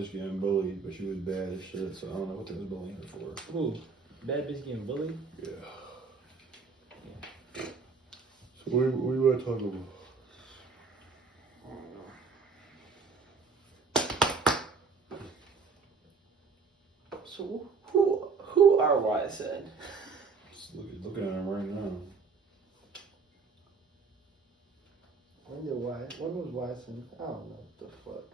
bitch getting bullied, but she was bad as shit, so I don't know what they was bullying her for. Who? Bad bitch getting bullied? Yeah. So what do you want to talk about? So who are YSN? Just looking at him right now. When was YSN? I don't know what the fuck.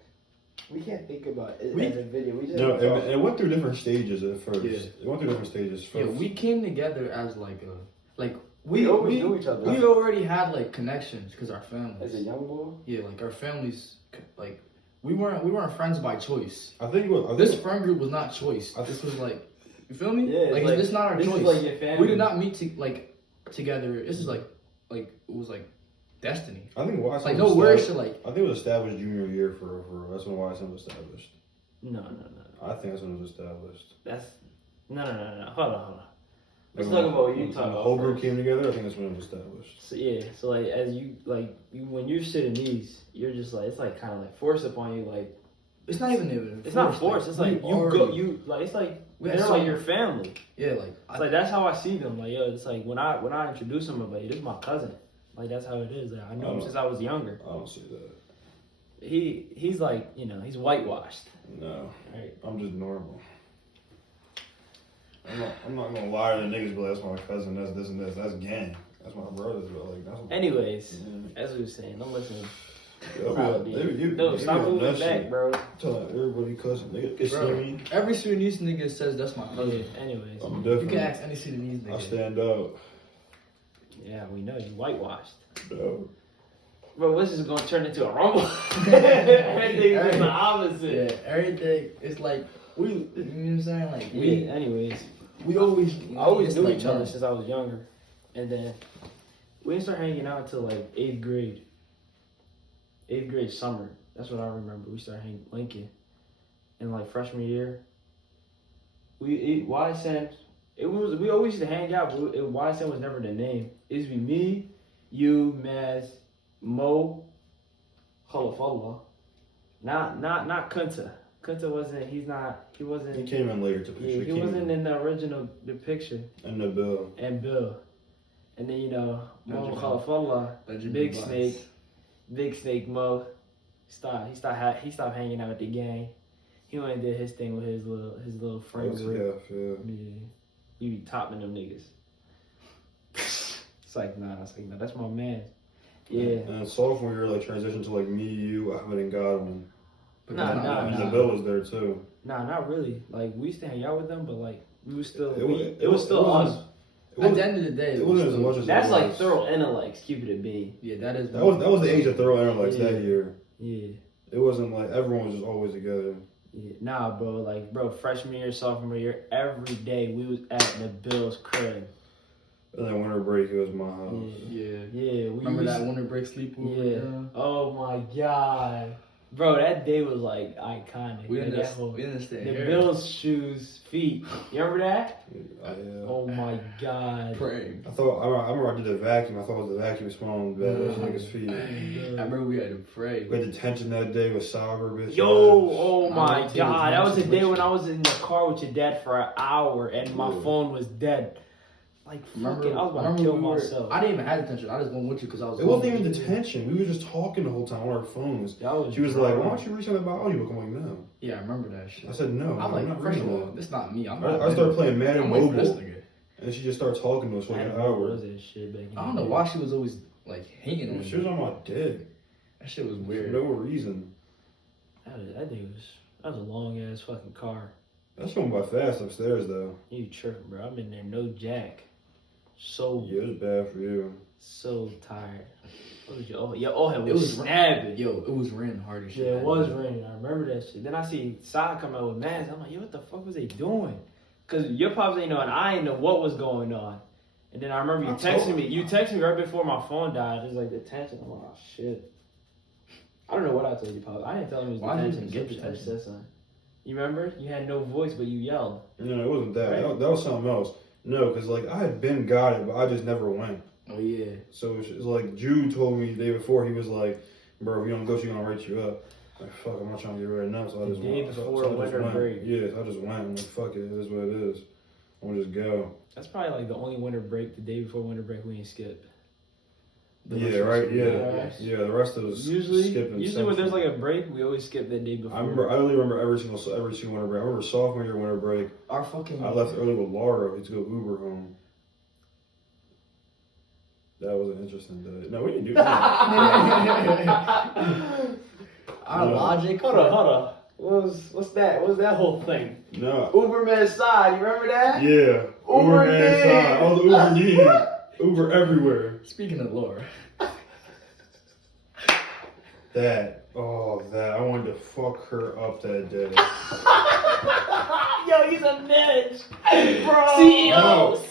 We can't think about it as a video. We just No, it went through different stages at first. Yeah. It went through different stages first. Yeah, we came together as like we always knew each other. We already had like connections because our families. As a young boy. Yeah, like our families, like we weren't friends by choice. I think This friend group was not choice. This was like, you feel me? Yeah, like it's not our this choice. Is like your family. We did not meet together. This is like it was like destiny. I think YSN Like no words to like. I think it was established junior year for that's when YSN was established. No. I think that's when it was established. That's no. Hold on. Let's talk about what you talking about. The whole group first. came together. I think that's when it was established. So yeah, so like as you when you're sitting these, you're just like it's like kind of like forced upon you. Like It's not even. it's not forced. It's like it's like they're like your family. Yeah, like It's like that's how I see them. Like yo, it's like when I introduce them, I'm like this is my cousin. Like that's how it is. Like, I know him since I was younger. I don't see that. He's like he's whitewashed. No, Right. I'm just normal. I'm not gonna lie to the niggas, but that's my cousin. That's this and this. That's gang. That's my brothers. But like that's. Anyways, as we were saying, I'm listening. No, Stop moving back, bro. Telling everybody cousin. Nigga, can see me. every Sudanese nigga says that's my cousin. Yeah, anyways. I'm You different. can ask any Sudanese nigga. I stand out. Yeah, we know you whitewashed. No. Bro, this is gonna turn into a rumble. Everything's just the opposite. Yeah, everything. It's like we. You know what I'm saying? Like Yeah. Anyways, we always. I always knew like each other no. since I was younger, and then we didn't start hanging out until like 8th grade. 8th grade summer. That's what I remember. We started hanging Lincoln, and like freshman year. YSN. We always used to hang out, but YSN was never the name. It used to be me, you, Maz, Mo, Khalafallah. Not Kunta. Kunta wasn't. He wasn't. He came in later to Yeah, picture. he wasn't in the original depiction. And the bill. And Bill, and then Mo Benjamin. Khalafallah, Benjamin Vice. Big Snake Mo. He stopped hanging out with the gang. He went and did his thing with his little friend group. Yeah. He be topping them niggas. It's like, nah, that's my man. Yeah. And sophomore year, like, transitioned to, like, me, you, Ahmed, and Godwin. But Nah, that's not- And the bill was there, too. Nah, not really. Like, we used to hang out with them, but, like, we was still, It was still us. At the end of the day, It wasn't as much as That's it like was. thorough intellects, keep it a B. Yeah, that is. That was the age of thorough intellects Yeah. that year. Yeah. It wasn't like everyone was just always together. Yeah. Nah, bro, freshman year, sophomore year, every day we was at the Bills' crib. And then winter break, it was my house. Yeah. Yeah, we Remember used that to- winter break sleepover? Yeah. Oh my god. Bro, that day was like iconic. We man. didn't. That whole- We didn't stay the here. Bills' shoes, feet. You remember that? Yeah. Oh my god. Praying. I remember I did the vacuum. I thought it was the vacuum smelling bad. Those niggas' feet. I remember we had to pray. We had detention that day with Sauber, bitch. Yo, oh my I'm god. That was the day watching. when I was in the car with your dad for an hour and my phone was dead. Like, fucking, I was about to kill myself. I didn't even have detention. I just went with you because I was. It wasn't even detention. We were just talking the whole time on our phones. She was like, "Why don't you reach out the biology book?" I'm like, "No." Yeah, I remember that shit. I said, "No." I'm I'm like, not first of reading all, that. it's not me. I'm I started playing Madden I'm waiting for this Mobile, nigga. and she just started talking to us for like an hour. That shit back in I don't the know day. why she was always like hanging on She me. was on my dick That shit was for weird. no reason. That was a long ass fucking car. That's going by fast upstairs though. You tripping, bro. I'm in there, no jack. So Yeah, it was bad for you. so tired. What was your head It was was snapping. Yo, it was raining hard as shit. Yeah, it was raining. I remember that shit. Then I see Sai come out with masks. I'm like, yo, what the fuck was they doing? Cause your pops ain't know and I ain't know what was going on. And then I remember you texting me. You texted me right before my phone died. It was like detention. I'm like, oh shit. I don't know what I told you, Pop. I didn't tell him it was Why did you detention. get Just detention? said something. You remember? You had no voice, but you yelled. No, it wasn't that. Right. That was something else. No, because like I had been got it, but I just never went. Oh yeah. So it's like Jude told me the day before. He was like, "Bro, if you don't go, she gonna write you up." Like, fuck, I'm not trying to get rid of now, so I just The day went. before So I just winter went. break. Yeah, so I just went. I'm like, fuck it, it is what it is. I'm gonna just go. That's probably like the only winter break. The day before winter break, we ain't skip. Yeah, right. Yeah, Yeah. yeah. The rest of us skipping. Usually when there's like a break, we always skip that day before. I only remember every single winter break. I remember sophomore year winter break. Our fucking. I left early with Laura to go Uber home. That was an interesting day. No, we didn't do that. Our logic. Hold on. What's that? What's that whole thing? No. Uberman side, you remember that? Yeah. Uber man gang. side. All the Uber gang. Uber everywhere. Speaking of Laura. That. I wanted to fuck her up that day. Yo, he's a bitch. Bro.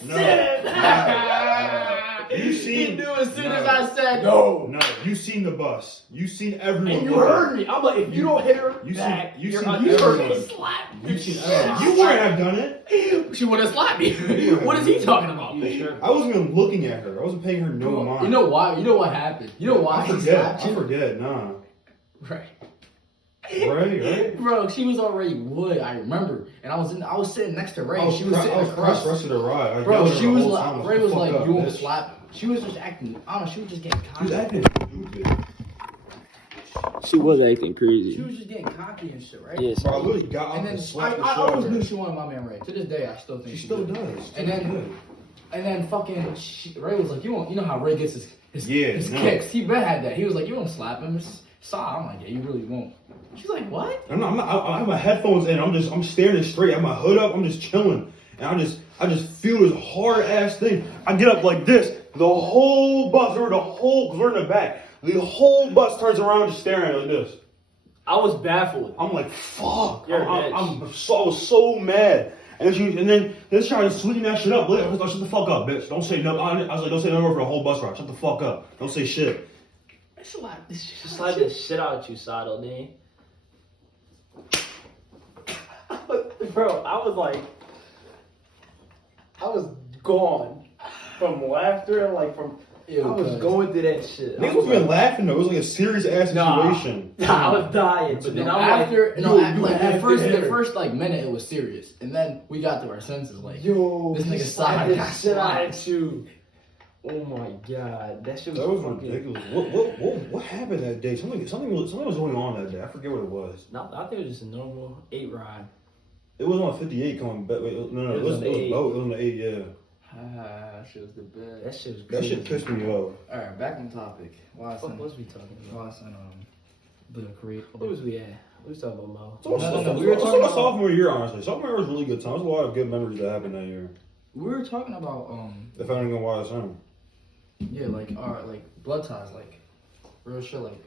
No. You He seen? knew as soon No. as I said No. You seen the bus. You seen everyone. and you there. heard me. I'm like, if you don't hit her back, you you're seen you heard me everyone. slap. You seen everyone. You wouldn't have done it. She would have slapped me. What is he talking about? You sure? I wasn't even looking at her. I wasn't paying her no mind. You know why? You know what happened? You know why I he forget. slapped you? Nah. Right. Right. Bro, she was already wood. I remember, and I was sitting next to Ray. She was sitting across. rest of the ride. Bro, she was like, Ray was like, "You won't slap." She was just acting. I don't know. She was just getting She was cocky. acting stupid. She was acting crazy. She was just getting cocky and shit, right? Yes. Bro, I literally got up And then and slapped the I shit out always of knew her. she wanted my man Ray. To this day, I still think She still does. And then fucking Ray was like, you know how Ray gets his kicks. He bet had that. He was like, you won't slap him. It's saw. I'm like, yeah, you really won't. She's like, what? I'm not. I have my headphones in. I'm staring straight. I have my hood up. I'm just chilling, and I just feel this hard ass thing. I get up like this. The whole bus, because we're in the back. The whole bus turns around, just staring at it like this. I was baffled. I'm like, fuck. You're a I bitch. was so mad. And then they're trying to sweeten that shit up. I was like, shut the fuck up, bitch. Don't say no. I was like, don't say no more for the whole bus ride. Shut the fuck up. Don't say shit. Slap this shit. She slapped the shit out you, Saddle, man. Bro, I was gone from laughter, like from. I was going through that shit. Niggas was even laughing though. It was like a serious ass situation. Nah, I was dying. But then I'm after, like, at first like minute it was serious, and then we got to our senses like, yo, this nigga slapped the got shit out slapped. at you. Oh my god, that shit was, That was fucking ridiculous. What happened that day? Something was going on that day. I forget what it was. No, I think it was just a normal 8 ride. It was on 58 coming back. Wait, no, It it was was on the 8. It was on the 8, yeah. That shit was the best. That shit was That crazy. shit pissed me off. Alright, back on topic. What was we talking about? YSN, the create. What was we at? We was talking about Mo. So we were talking about sophomore year, honestly. Sophomore year was a really good time. There was a lot of good memories that happened that year. We were talking about If I didn't go YSN. yeah, like our blood ties, like real shit, like.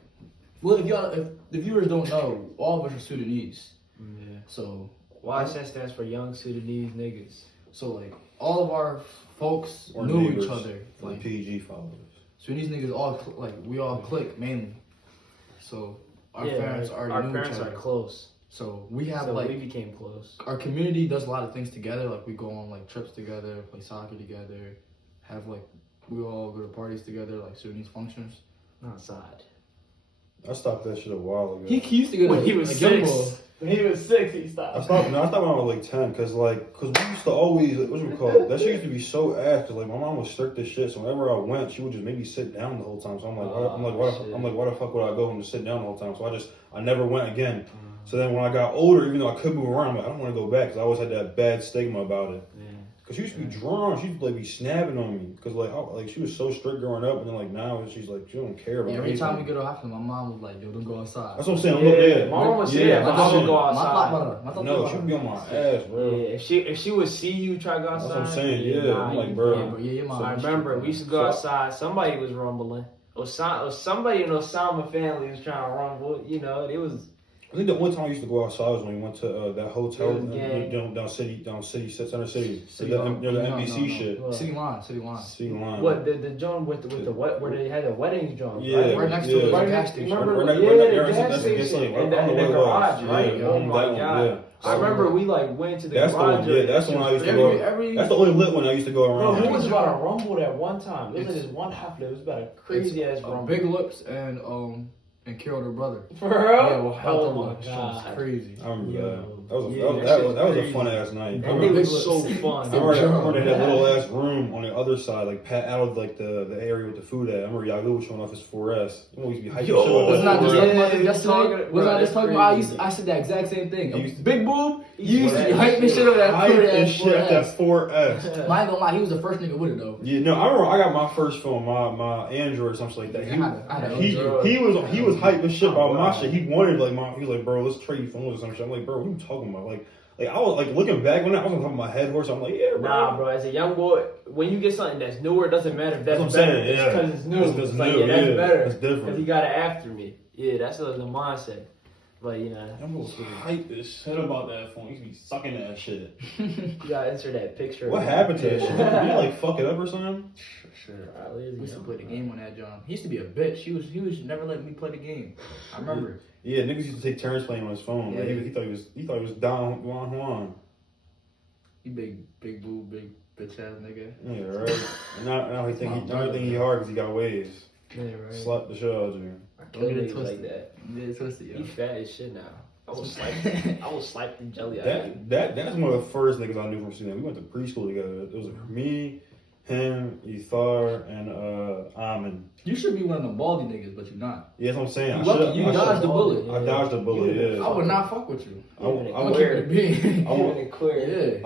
Well, if the viewers don't know, all of us are Sudanese. Yeah. So YSN stands for Young Sudanese Niggas. So like all of our folks Or knew neighbors. each other. Like PG followers. Sudanese niggas all we all click mainly. So our parents already our knew parents each other. are close. So we have So like we became close. our community does a lot of things together. Like we go on like trips together, play soccer together, have like we all go to parties together, like Sudanese functions. Outside. I stopped that shit a while ago. He used to go When to he was like, 6. young boy. When he was 6, he I stopped. stopped when I was like 10, cause we used to always, what you call it? That shit used to be so ass, cause like my mom was strict as shit, so whenever I went, she would just make me sit down the whole time. So why the fuck would I go and just sit down the whole time? So I never went again. So then when I got older, even though I could move around, I'm like, I don't want to go back, cause I always had that bad stigma about it. Yeah. Cause she used to be drawn, she'd like be snapping on me, cause she was so strict growing up, and then like now she's like she don't care about Every anything. time we go to hospital, my mom was like, "Yo, don't go outside." That's what I'm saying. Yeah, my mom would say that, but I would go outside. No, she'd be on my ass, bro. Yeah, if she would see you try to go outside. That's what I'm saying. Yeah, I'm like, bro. Yeah, your mom. I remember we used to go outside. Somebody was rumbling. Or somebody in the Osama family was trying to rumble. You know, it was. I think the one time I used to go outside was when we went to that hotel down city, center city, near the NBC shit. City line. City line. What the joint with the what where they had the weddings joint? Yeah, right next to the gas station. Remember? Right The next gas to the station gas and the garage, right? Oh my god! I remember we went to the garage. That's the one I used to go. That's the only lit one I used to go Bro, around. who was about to rumble that one time? It was like this one half. It was about a crazy ass rumble. Big Lips and and killed her brother. For real? Yeah, well, how oh the my was god. crazy. I remember Yo. that. That was a, Yeah, that was a crazy. fun ass night. That thing was so fun. I remember they had a little ass room on the other side, like out of like the area with the food at. I remember Yagu was showing off his 4S. You know, we used to be hyping shit Wasn't I just talking about this Yeah, yesterday? Wasn't I just talking about? I said the exact same thing. Big boob. You used to be hyping shit over that that 4S. I ain't gonna lie, he was the first nigga with it though. Yeah, no, I remember I got my first phone, my Android or something like that. He was hyping shit about my shit. He wanted he was like, bro, let's trade phones or some shit. I'm like, bro, what are you talking about? Like I was like looking back on that, I was on top of my head horse. I'm like, yeah, bro. Nah, bro. As a young boy, when you get something that's newer, it doesn't matter if that's what I'm better. saying, It's yeah. because it's new. It's like, new, yeah, that's better. It's different. Because he got it after me. Yeah, that's the mindset. But you know, I'm almost hyped as shit about that phone. He used to be sucking that shit. you gotta insert that picture. What happened to that shit? Did he like fuck it up or something? Sure. We used to play the game on that John. He used to be a bitch. He was never letting me play the game. I remember. Yeah, niggas used to take turns playing on his phone. Yeah. Like, he thought he was Don Juan. You big boob, big bitch ass nigga. Yeah, right. And now he think he hard because he got waves. Yeah, right. Slap the shit out of you. I kill niggas like that. Yeah, twisted, yo. He fat as shit now. I will slice the jelly out of you. That's one of the first niggas I knew from Sudan. We went to preschool together. It was me, him, Ithar, and Amin. You should be one of the baldy niggas, but you're not. Yeah, that's what I'm saying. You dodged the bullet. I dodged the bullet. Yeah. I would not fuck with you. I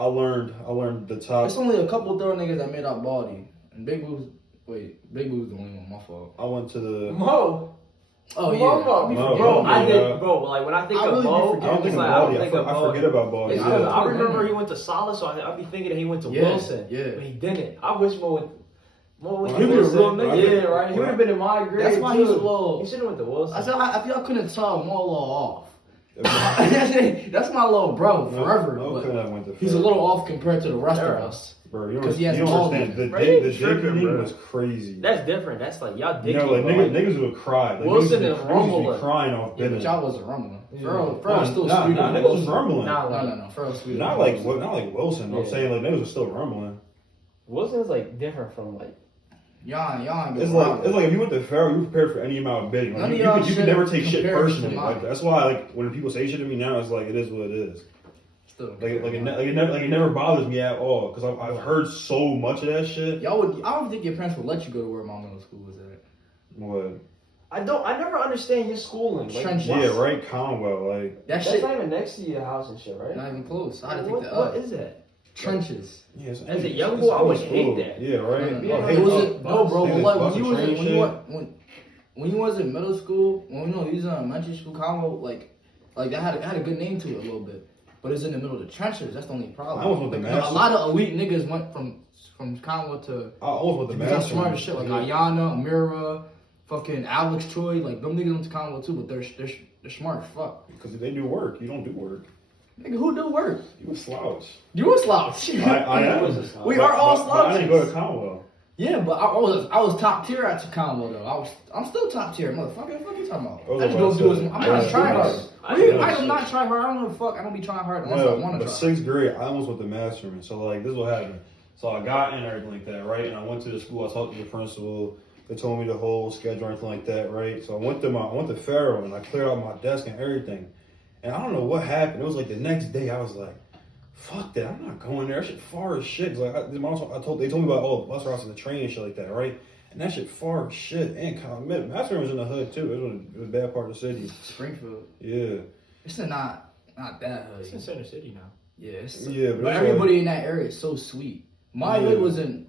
learned the top. It's only a couple thorough niggas that made out baldy, and Big Boo's the only one. My fault. I went to the Mo. Oh yeah, Mo, bro. I yeah. did, bro. Like when I think of Mo, I don't think of Baldy. I forget about Baldy. Yeah. Yeah. I remember he went to Solid, so I'd be thinking that he went to Yeah, Wilson. yeah. But he didn't. I wish Mo went Well, to he was a real Wilson. nigga. Yeah, right. He would have been in my grade. That's why he was a too. little. He should have went to Wilson. I said if y'all couldn't tell, Mo a little off. That's my little bro forever. But he's a little off compared to the rest of us. Bro, you Because he has don't baldy. understand. The Tripping, JP bro. was crazy. That's different. That's like y'all dicky. You know, like niggas would cry. Like, Wilson niggas is would rumbling. be crying off Yeah, but business. y'all wasn't rumbling. Yeah. Furrow's still Nah, sweeter. niggas was rumbling. No. Furrow's sweeter. Not like Wilson. I'm Yeah. saying like niggas was still rumbling. Wilson's like different from like. Y'all ain't It's good. like if you went to Farrell, you prepared for any amount of bidding. None Like, of you y'all could never take shit compare personally. to Like mine. that's why like when people say shit to me now, it's like it is what it is. Still. It never bothers me at all because I've heard so much of that shit. I don't think your parents would let you go to where my middle school was at. What? I never understand your schooling. Like, Trenches. Yeah, right. Conwell, like That That's shit not even next to your house and shit, right? not even close. I had to What, take the what up. is that? Trenches. yeah. It's, As a it's- young it's boy, I would school. hate that. Yeah, right. No, Oh, hey, it wasn't. No, bro. Niggas Like bus when you train shit. when you was in middle school, when you was in elementary school, Congo, like that had a good name to it a little bit. But it's in the middle of the trenches. That's the only problem. I almost went to a Master. lot of elite niggas went from Congo to I almost went to become Master. smart as shit. Like Ayana, Amira, fucking Alex Troy. Like them niggas went to Congo too, but they're smart as fuck. Because they do work. You don't do work. Nigga, who do work? You a slouch. You a slouch. I am. We are all But I didn't go slouches. to Conwell. Yeah, but I was top tier at Congo though. I'm still top tier, motherfucker. What you talking about? Oh, I just don't do as I'm not trying hard. I Yeah. do not try hard. I don't give a fuck. I don't be trying hard unless I Well, want to but try. 6th grade, I almost went to Masterman. So like, this is what happened. So I got in and everything like that, right? And I went to the school. I talked to the principal. They told me the whole schedule and everything like that, right? So I went to Faro and I cleared out my desk and everything. And I don't know what happened. It was like the next day. I was like, fuck that. I'm not going there. That shit far as shit. 'Cause like they told me about all the bus routes and the train and shit like that, right? And that shit far as shit. And Masterman was in the hood too. It was a bad part of the city. Springfield. Yeah. It's not that hood. It's in Center City now. Yeah, but everybody in that area is so sweet. My Yeah. hood was in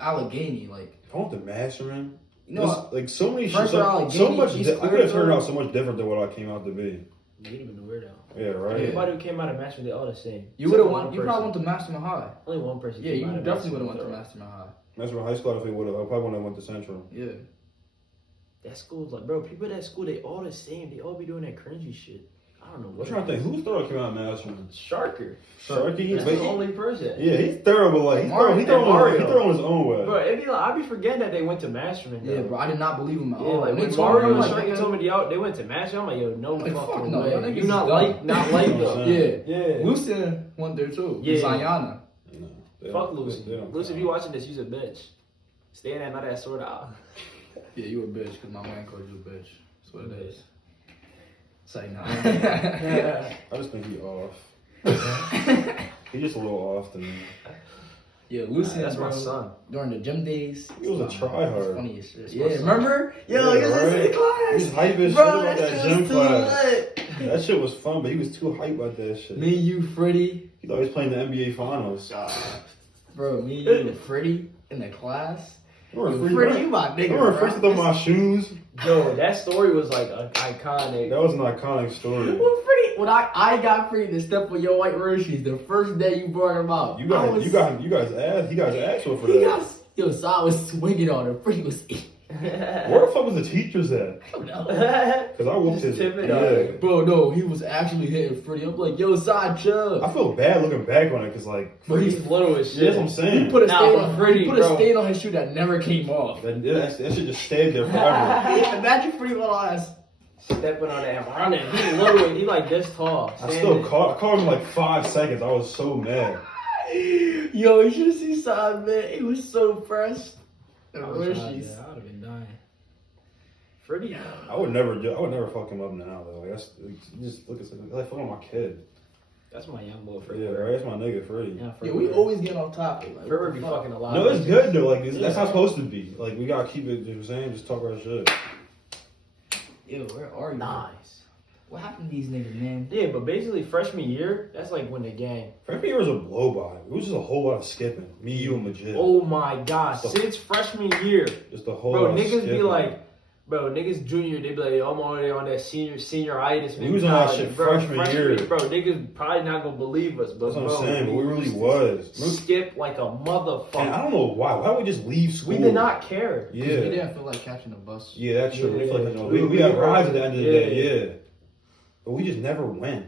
Allegheny, like I went to Masterman. you know. Like so many shit, First so Allegheny, much. East I could have Clearfield. turned out so much different than what I came out to be. You didn't even know where though. Yeah, right. Yeah. Everybody who came out of Masterman, they all the same. You would have Except for won. one You probably went person. to Masterman High. Only one person. Yeah, came you out of definitely would have Masterman, went to though. Masterman High. Masterman High School, I think would have. I probably wouldn't have went to Central. Yeah. That school's like, bro, people at that school, they all the same. They all be doing that cringy shit. I don't know I'm what. trying to think. Who thought I came out of Masterman? Sharker. Sharky. That's But the only person. yeah, he's terrible. Like Mario. he throwing his own way. Bro, it'd be like, I'd be forgetting that they went to Masterman. Though. Yeah, bro. I did not believe him at Yeah, all. like When when they told me, Mario I'm and like, Sharky told me they went to Masterman, I'm like, yo, no Like, fuck fucking no, y'all way. niggas You not is like though. Yeah. Yeah. Lucien went there too. Yeah. Zayana. No, Fuck Lucy. Lucy, if you watching this, you's a bitch. Stay in that, not that sort out. Yeah, you a bitch because my man called you a bitch. That's what it is. Say no. Yeah. I just think he off. He just a little off to me. Yeah, Lucy, That's bro, my son. during the gym days. He was a tryhard. Funny as shit. That's Yeah, my son. remember? Yo, Yeah, he was right? in the class. He's hype as Bro, shit about that shit gym was too class. lit. That shit was fun, but he was too hype about that shit. Me, you, Freddie. He thought he was playing the NBA Finals. Bro, me, you, and Freddie in the class. Remember Yo, Freddie, you my nigga. Remember bro. first with my shoes? Yo, that story was like iconic. That was an iconic story. Well, Freddie, when I got Freddie to step on your white Hershey's the first day you brought him out. You guys asked for He that. got, yo, so I was swinging on him. Freddie was Where the fuck was the teachers at? I don't know. Cause I whooped his. Tip it Yeah. up. Bro, no, he was actually hitting Freddie. I'm like, yo, side chill. I feel bad looking back on it, cause like, But He's little as shit. that's what I'm saying. He put a Nah, stain but on Freddie, he put bro. a stain on his shoe that never came off. that shit just stayed there forever. Imagine Freddie little ass. Stepping on that running. He little and he like this tall. I still caught him in like 5 seconds. I was so mad. Yo, you should see side, man. He was so fresh. I The would Hershey's. have been dying. Freddie. I would never fuck him up now though. Like that's just look at something like fucking my kid. That's my young boy, Freddie. Yeah, right. That's my nigga Freddie. Yeah, Yeah, we always get on topic. Like, Freddie be what the fuck? fucking a lot. No, of it's bitches. good though. Like that's how it's supposed to be. Like we gotta keep it. You know what I'm saying, just talk about shit. Ew, where are you? Nice. What happened to these niggas, man? Yeah, but basically freshman year, that's like when the game. Freshman year was a blow by. It was just a whole lot of skipping. Me, you, and Majid. Oh my god, since freshman year, Just a whole bro, lot of niggas skipping. be like, bro, niggas junior, they be like, I'm already on that senioritis. We was on that mentality. shit Bro, freshman year. Bro, niggas probably not gonna believe us, but That's what bro, I'm saying, but we really was. skip like a And motherfucker. I don't know why. Why would we just leave school? We did not care. We Yeah. didn't feel like catching the bus. Yeah, that's true. We feel like, Yeah. we had rides at the end of the Yeah. day, yeah. But we just never went.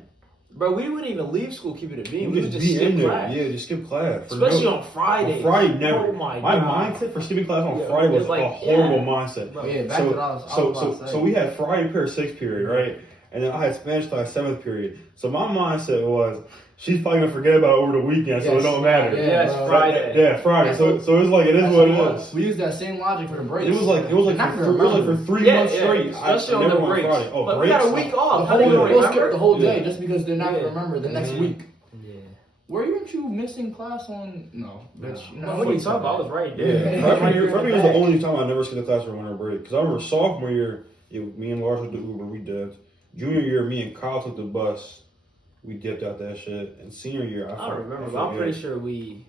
Bro, we wouldn't even leave school, keep it a beam. We We would just just be skip in there. class. Yeah, just skip class. For Especially no- on Fridays. On Friday, never. Oh my My god. mindset for skipping class on Yeah, Friday was it's like, a horrible yeah. mindset. Bro, Yeah, back So, to what I was about to say. so we had Friday period 6th period, right? And then I had Spanish class 7th period. So my mindset was, she's probably gonna forget about it over the weekend, so it Yes. don't matter. Yeah, Yes, bro. Friday. Yeah, Friday. That's So it's like it is That's what it what is. We used that same logic for the breaks. It was like Not for 3 Yeah, months yeah, straight. especially I on never the went breaks. Friday. Oh, But breaks. we got a week off. The How they whole, gonna we'll skip remember? the whole day Yeah. just because they're not Yeah. gonna remember the next Mhm. week. Yeah. Weren't you missing class on? No, bitch. No, what are you talking about? I was right Yeah, there. freshman year was the only time I never skipped a class for winter break. Because I remember sophomore year, me and Lars took the Uber, we dipped. Junior year, me and Kyle took the bus, we dipped out that shit. And senior year, I don't remember, but I'm pretty sure we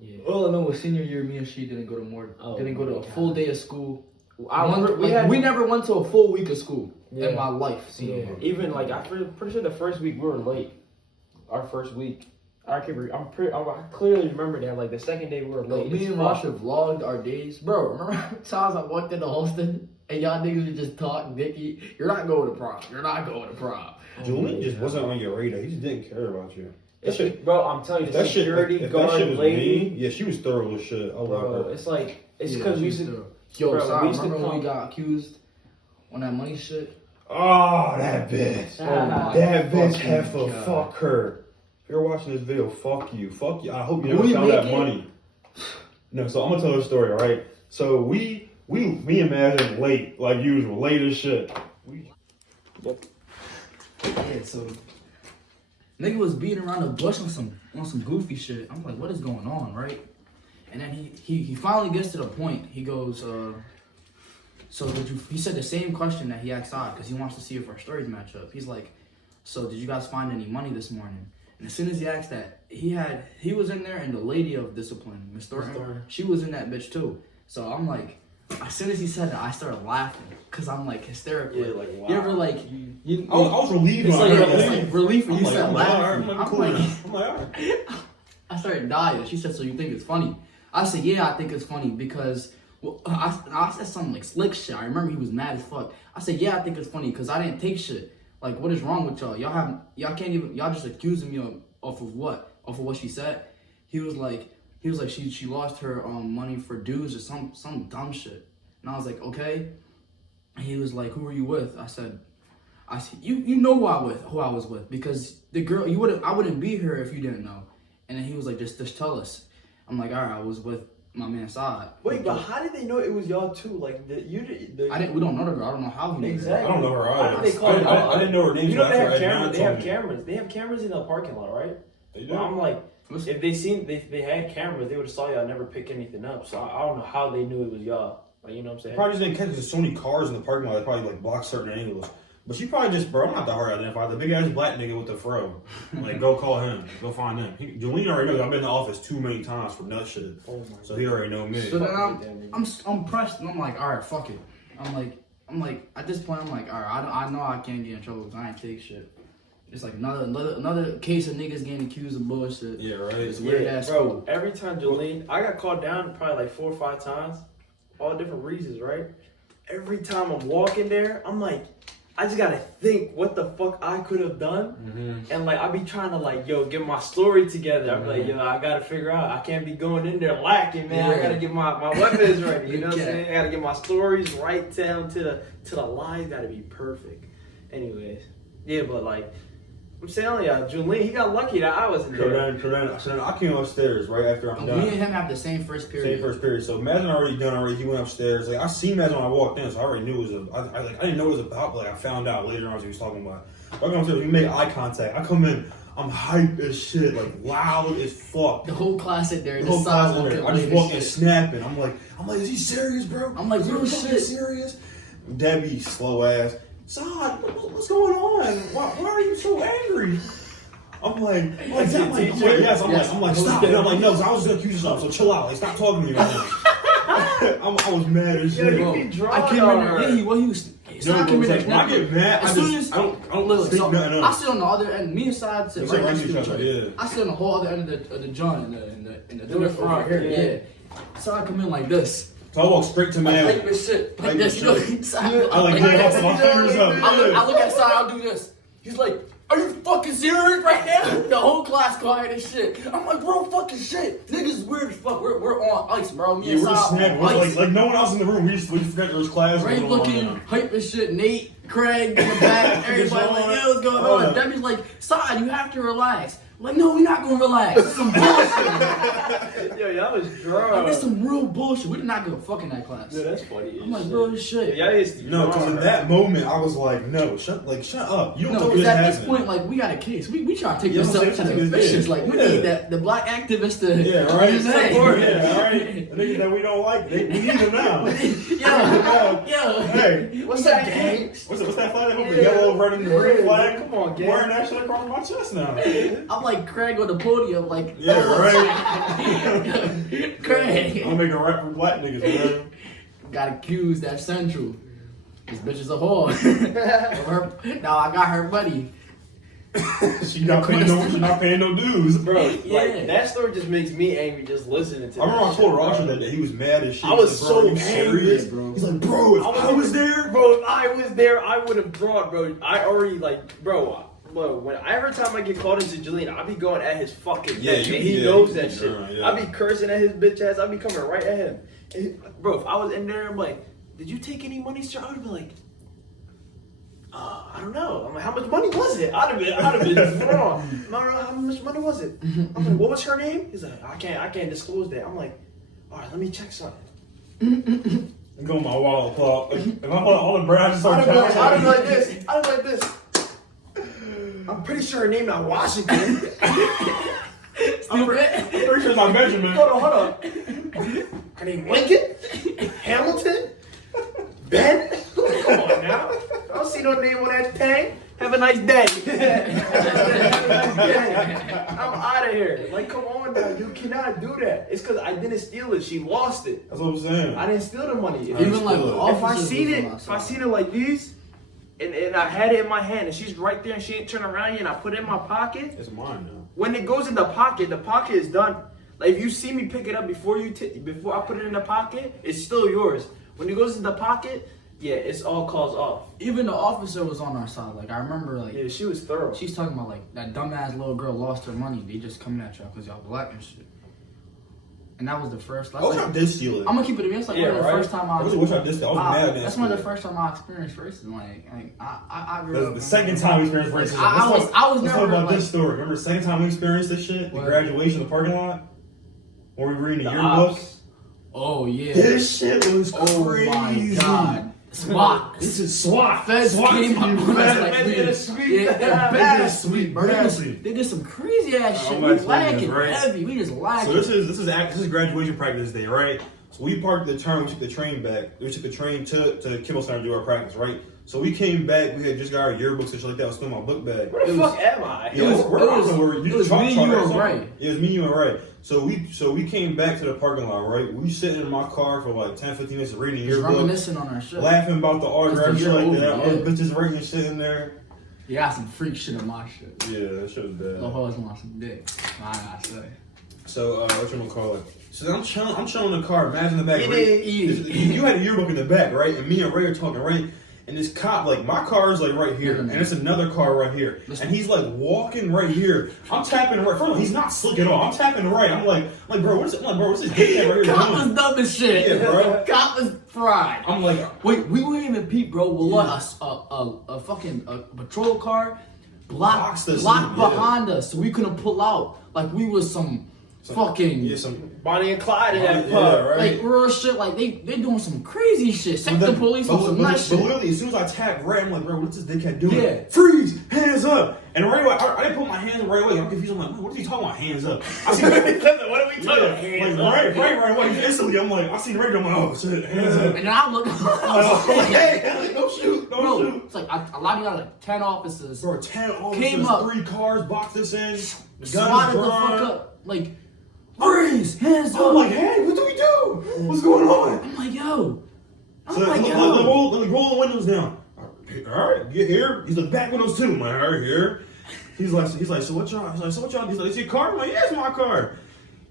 yeah. All I know was senior year, me and she didn't go to didn't go to a my full God. day of school. I remember We never went to a full week of school Yeah. in my life. Senior Yeah, year. even like pretty sure the first week we were late. Our first week, I clearly remember that. Like the second day we were late. Me It's and fucked. Rasha vlogged our days. Bro, remember how many times I walked into Holston and y'all niggas would just talk, Dickie, you're not going to prom. You're not going to prom. Julian just wasn't on your radar. He just didn't care about you. That It's, shit, bro, I'm telling you, the that shit, security if that guard shit was lady, mean, yeah, she was thorough as shit. I love bro, her. it's like it's Yeah, because we she used was to. Yo, Bro, sorry, we used to remember when come- we got accused on that money shit? Oh, that bitch. Ah, That bitch fucking heifer, God. fuck her. If you're watching this video, fuck you. Fuck you. I hope you Will never we found make that it? money. No, so I'm gonna tell the story, all right? So me and Madden late, like usual, late as shit. Yeah, so nigga was beating around the bush on some goofy shit. I'm like, what is going on, right? And then he finally gets to the point. He goes, so did you? He said the same question that he asked Odd because he wants to see if our stories match up. He's like, so did you guys find any money this morning? And as soon as he asked that, he was in there, and the lady of discipline, Miss Thornton, she was in that bitch too. So I'm like, as soon as he said that, I started laughing because I'm like hysterical. Yeah, like, wow. You ever like you? I was relieved It's when I like, heard it's that. like relief when I'm you like, said I'm like, all right, laughing. I'm I'm cool. like, I'm like, all right. I started dying. She said, so you think it's funny? I said, yeah, I think it's funny because, well, I said something like slick shit. I remember he was mad as fuck. I said, yeah, I think it's funny because I didn't take shit. Like, what is wrong with y'all? Y'all can't even, y'all just accusing me off of what? Off of what she said? He was like, she lost her money for dues or some dumb shit. And I was like, okay. And he was like, who are you with? I said, you know who I was with because the girl, I wouldn't be here if you didn't know. And then he was like, just tell us. I'm like, all right, I was with my man's side. Wait, but how did they know it was y'all too? Like you did. We don't know the girl. I don't know how he knew. Exactly. I don't know her either. How did they call it? I didn't know her name. You know they have after cameras. They have Adnan cameras. They have cameras in the parking lot, right? They do. Well, I'm like, if they had cameras, they would have saw y'all never pick anything up. So I don't know how they knew it was y'all. Like, you know what I'm saying? Probably just didn't catch there's so many cars in the parking lot. They probably like block certain angles. But she probably just, bro, I'm not that hard to identify. The big ass black nigga with the fro. Like, go call him. Go find him. Julian already knows. I've been in the office too many times for nut shit. Oh my So he already know me. So then I'm pressed and I'm like, all right, fuck it. I'm like at this point I'm like, all right, I know I can't get in trouble because I ain't take shit. It's like another case of niggas getting accused of bullshit. Yeah, right. It's weird ass. Bro, every time Jolene, I got called down probably like 4 or 5 times, all different reasons, right? Every time I'm walking there, I'm like, I just gotta think what the fuck I could have done, and like I be trying to like, yo, get my story together. I'm like, yo, I gotta figure out. I can't be going in there lacking, man. I gotta get my weapons ready. You know what I'm saying? I gotta get my stories right down to the lines. Gotta be perfect. Anyways, yeah, but like I'm telling y'all, Julian, he got lucky that I was in there. So then I came upstairs right after I'm done. Me and him have the same first period. So Madden already done. He went upstairs. Like I seen Madden when I walked in, so I already knew it was I didn't know what it was about, but like I found out later on what he was talking about. I come upstairs, we make eye contact. I come in, I'm hype as shit, like loud as fuck. The whole class sit there. The whole class in there. I just walk in snapping. I'm like, is he serious, bro? I'm like, real shit. Serious? Debbie, slow ass. Son, what's going on? Why are you so angry? I'm like, yes. I'm like, stop. And I'm like, no, 'cause I was gonna accuse you something, so chill out. Like, stop talking to me right now. I was mad as shit. Yo, you be drawing I came in there. Yeah, he was. When I get mad, I don't speak nothing else. I sit on the other end. Me and Side sit right next to each other. Yeah. I sit on the whole other end of the joint in the front here. Yeah. So I come in like this. So I walk straight to man. Like this shit. Like this. You know, I like put my fingers up. I look at Side. I'll do this. He's like, are you fucking serious right now? The whole class quiet as shit. I'm like, bro, fucking shit. Niggas is weird as fuck. We're on ice, bro. Me and we're just Side on ice. like no one else in the room. We just forgot there was class. Ray looking hype as shit. Nate, Craig in the back. Everybody like, yo, what's going on? Debbie's like, Side, you have to relax. I'm like, no, we're not gonna relax. This is some bullshit. Yo, y'all was drunk. Like, this some real bullshit. We did not give a fuck in that class. Yeah, that's funny. I'm like, bro, shit. Yeah, no, because in that moment I was like, no, shut up. You don't know because at this point, like, we got a case. We try to take this up to the officials. Like, we need the black activists to support it. All right, the niggas that we don't like, we need them now. Yo, hey, what's that, gang? What's that flag? The yellow, red, and the green flag. Come on, gang. Wearing that shit across my chest now. I'm like Craig on the podium, like, right. Craig. I'm making a rap for black niggas, man. Got accused at Central. This bitch is a whore. Now I got her money. She's not paying no dues, bro. Like that story just makes me angry just listening to. I remember I told Roger that he was mad as shit. I was like, so angry, bro. He's like, bro, if I was there, bro. If I was there, I would have brought, bro. I already like, bro. When every time I get called into Julian, I be going at his fucking neck, and he knows that shit. I be cursing at his bitch ass. I be coming right at him, bro. If I was in there, I'm like, did you take any money, sir? I would be like, I don't know. I'm like, how much money was it? I'd have been wrong. How much money was it? I'm like, what was her name? He's like, I can't disclose that. I'm like, all right, let me check something. I'm going my wallet clock. If I put all the brands, I'd be like this. I'm pretty sure her name not Washington. I'm pretty sure it's not Benjamin. Hold on. Her name Lincoln? Hamilton? Ben? Come on now. I don't see no name on that thing. Have a nice day. I'm out of here. Like, come on now. You cannot do that. It's because I didn't steal it. She lost it. That's what I'm saying. I didn't steal the money. If I seen it like this, and I had it in my hand, and she's right there, and she ain't turn around yet, and I put it in my pocket. It's mine now. When it goes in the pocket is done. Like, if you see me pick it up before I put it in the pocket, it's still yours. When it goes in the pocket, yeah, it's all calls off. Even the officer was on our side. Like, I remember, like, yeah, she was thorough. She's talking about, like, that dumbass little girl lost her money. They just coming at y'all because y'all black and shit. And that was the first. I wish I did steal it. I'm gonna keep it real. It's like one of the first time I wish I did steal it. I was mad at that. That's one of the first time I experienced racism. I grew up. The second time we experienced racism. I was Let's never talk about like, this story. Remember the second time we experienced this shit? The graduation, the parking lot? Where we were reading the yearbooks? Oh yeah. This shit was crazy. Oh my god. SWAT. This is SWAT. Feds came up on us like Feds did a sweep. Yeah, they're bad sweep, bro. Nasty. They did some crazy ass shit. I'm We gonna explain lacking this, right? heavy. We just lacking. So this is graduation practice day, right? So we parked the turn, we took the train back. We took the train to Kimmel Center to do our practice, right? So we came back, we had just got our yearbooks and shit like that. I was still in my book bag. Where the fuck am I? Yeah, it was me and you were right. Yeah, it was me and you were right. So we came back to the parking lot, right? We sitting in my car for like 10, 15 minutes reading Just yearbook. reminiscing on our shit. Laughing about the autograph It's the shit like year that. over, Other yeah. bitches writing shit in there. You got some freak shit in my shit. Yeah, that shit was bad. The hoes want some dick. I gotta say. So whatchamacallit? So I'm chilling in the car, imagine the back. Eat right? it. You had a yearbook in the back, right? And me and Ray are talking, right? And this cop, like, my car is like right here, and it's another car right here. And he's like walking right here. I'm tapping right. First of all, he's not slick at all. I'm tapping right. I'm like, bro, what's it? I'm like, bro, what's this dickhead right here Cop doing? was dumb as shit. Yeah, bro. Cop was fried. I'm like, Wait, we weren't even peep, bro. We let a fucking patrol car block behind us, so we couldn't pull out. Like we was some fucking some Bonnie and Clyde in that yeah, pub. right? like real shit. Like they doing some crazy shit. Set the police on some nice But shit. literally, as soon as I tapped Ray, I'm like, bro, what's this dickhead doing? Yeah. Freeze! Hands up! And right away, I didn't put my hands right away. I'm confused. I'm like, what is he talking about? Hands up? I see What are we talking about? Hands up. right away. Instantly, I'm like, I see Ray. I'm like, oh shit, hands up. And then I look. Hey, don't shoot, don't Bro, shoot. it's like a lot of like 10 officers Bro, 10 officers, Came up. 3 cars, boxed us in, guns swatted the drawn. fuck up. Like, freeze, hands up. I'm like, hey, what do we do? What's going on? I'm like, yo. So roll the windows down. All right, get here. He's like, back windows too. I'm like, all right, here. He's like, so what y'all? He's like, it's your car? I'm like, yeah, it's my car.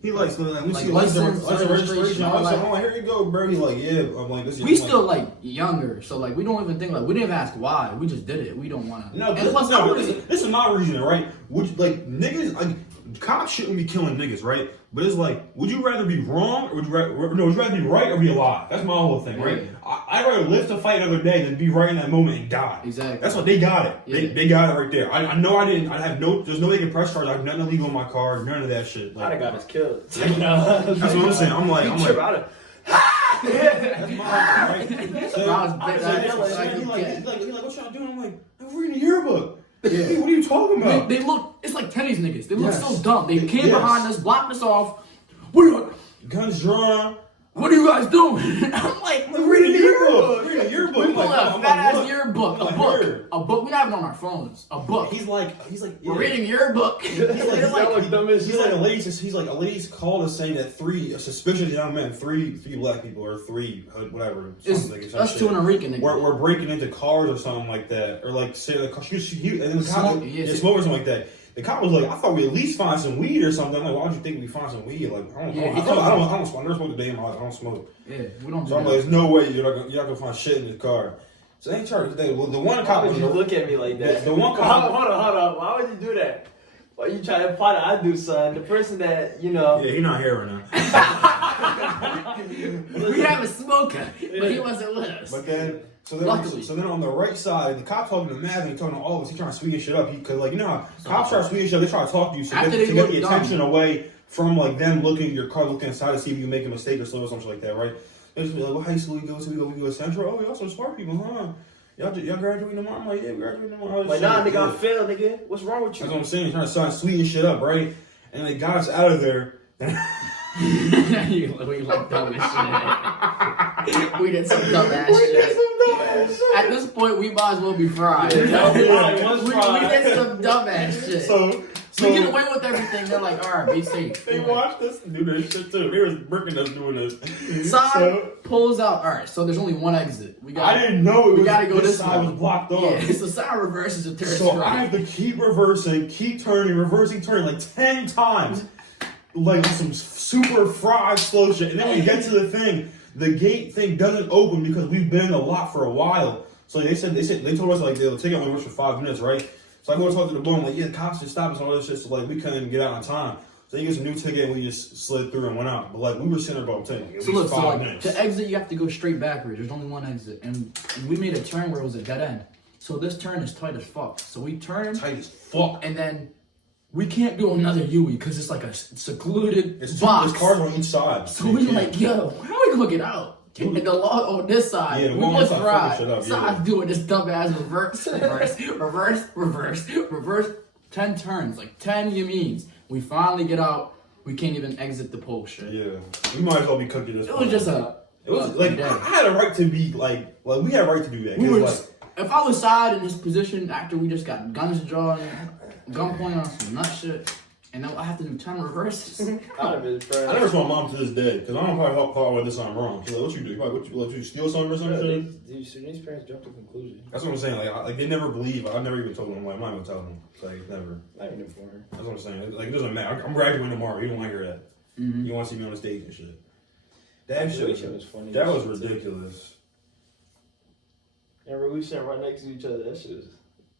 He like, let me see license, registration. I'm like, here you go, bro. He's like, yeah. I'm like, this is. We still like younger, so like we don't even think like we didn't even ask why. We just did it. We don't want to. No, this is my reason, right? Would you, like niggas like cops shouldn't be killing niggas, right? But it's like, would you rather be wrong or would you rather be right or be alive? That's my whole thing, right? Yeah. I'd rather live to fight another day than be right in that moment and die. Exactly. That's what they got it. Yeah. They got it right there. I know I didn't. I have no. There's no making press charge. I have nothing illegal in my car. None of that shit. I'd have got us killed. That's what I'm saying. I'm like. That's That's my right? He's like, what y'all doing? I'm like, I'm reading a yearbook. Yeah. Hey, what are you talking about? They look. It's like tennis niggas. They look Yes. so dumb. They came Yes. behind us, blocked us off. What Guns drawn. are you guys doing? I'm like, I'm reading a yearbook. Reading a yearbook. We I'm pull like, out I'm a fat like, ass look. yearbook, I'm a like, book, here. a book. We don't have it on our phones. A book. He's like, We're reading your book. He's like a lady's called us saying that 3 suspicious young men, 3 black people or 3 whatever. It's us two and a Rican nigga. We're breaking into cars or something like that, or like say the car, and then the cop, Smoke, yeah, smoke or something like that. The cop was like, I thought we'd at least find some weed or something. I'm like, why would you think we find some weed? Like, I don't smoke. I never smoked a day in my life. I don't smoke. Yeah, we don't do So I'm that. like, there's no way you're not gonna find shit in this car. So they ain't charged. The one cop Why would you look at me like that? The one cop. Hold on. Why would you do that? Why you trying to imply that I do, son? The person that, you know. Yeah, he's not here right now. We have a smoker, but he wasn't with us. But then, so then on the right side, the cop talking to Matt and talking to all of us. He's trying to sweeten shit up. Cause like, you know how cops try to sweeten shit up, they try to talk to you to get the attention away from like them looking at your car, looking inside to see if you make a mistake or something like that, right? They just be like, what high school you go to? We go to Central. Oh, y'all some smart people, huh? Y'all graduating tomorrow? I'm like, yeah, we graduating tomorrow. Like, nah, nigga, I failed, nigga. What's wrong with you? That's what I'm saying. Trying to sweeten shit up, right? And they got us out of there. We like dumb as shit. We did some dumb ass shit. At this point, we might as well be fried. We did some dumb ass shit. So we get away with everything. They're like, all right, be safe. They watched us do this shit too. They was bricking us doing this. Side pulls out. All right, so there's only one exit. I didn't know we gotta go this side way. was blocked off. Yeah, so side reverses a turn. So I have to keep reversing, keep turning, reversing, turning like 10 times. Like some super fried slow shit. And then when you get to the thing, the gate thing doesn't open because we've been in the lot for a while. So they told us like they'll take it only works for 5 minutes, right? So I go and talk to the boy, I'm like, yeah, the cops just stopped us and all this shit, so like we couldn't get out on time. So he gets a new ticket and we just slid through and went out. But like we were sitting there about 10, so look, 5 minutes. To exit you have to go straight backwards. There's only one exit. And we made a turn where it was a dead end. So this turn is tight as fuck. So we turn Tight as fuck. and then we can't do another Yui because it's like a secluded box. There's cars on each side. So we like, yo, how we gonna get out? And the law on this side, Yeah, we must ride. Up, So I doing this dumbass reverse, 10 turns, like 10 yamins. We finally get out. We can't even exit the pole shit. Yeah, we might as well be cooking this. It was just a. It was like I had a right to be like we had a right to do that. We were like, if I was side in this position after we just got guns drawn, gunpoint on some nut shit, and then I have to do 10 reverses. I never saw my mom to this day because I don't probably help call with this I'm wrong. She's like, "What you do? What you steal something or something?" These parents jumped to conclusion. That's what I'm saying. Like they never believe. I never even told them. Like, I'm not even telling them. Like never. Not even for her. That's what I'm saying. Like it doesn't matter. I'm graduating tomorrow. You don't want to hear that. You want to see me on the stage and shit. That shit was funny. That was ridiculous. Remember we sat right next to each other. That shit was.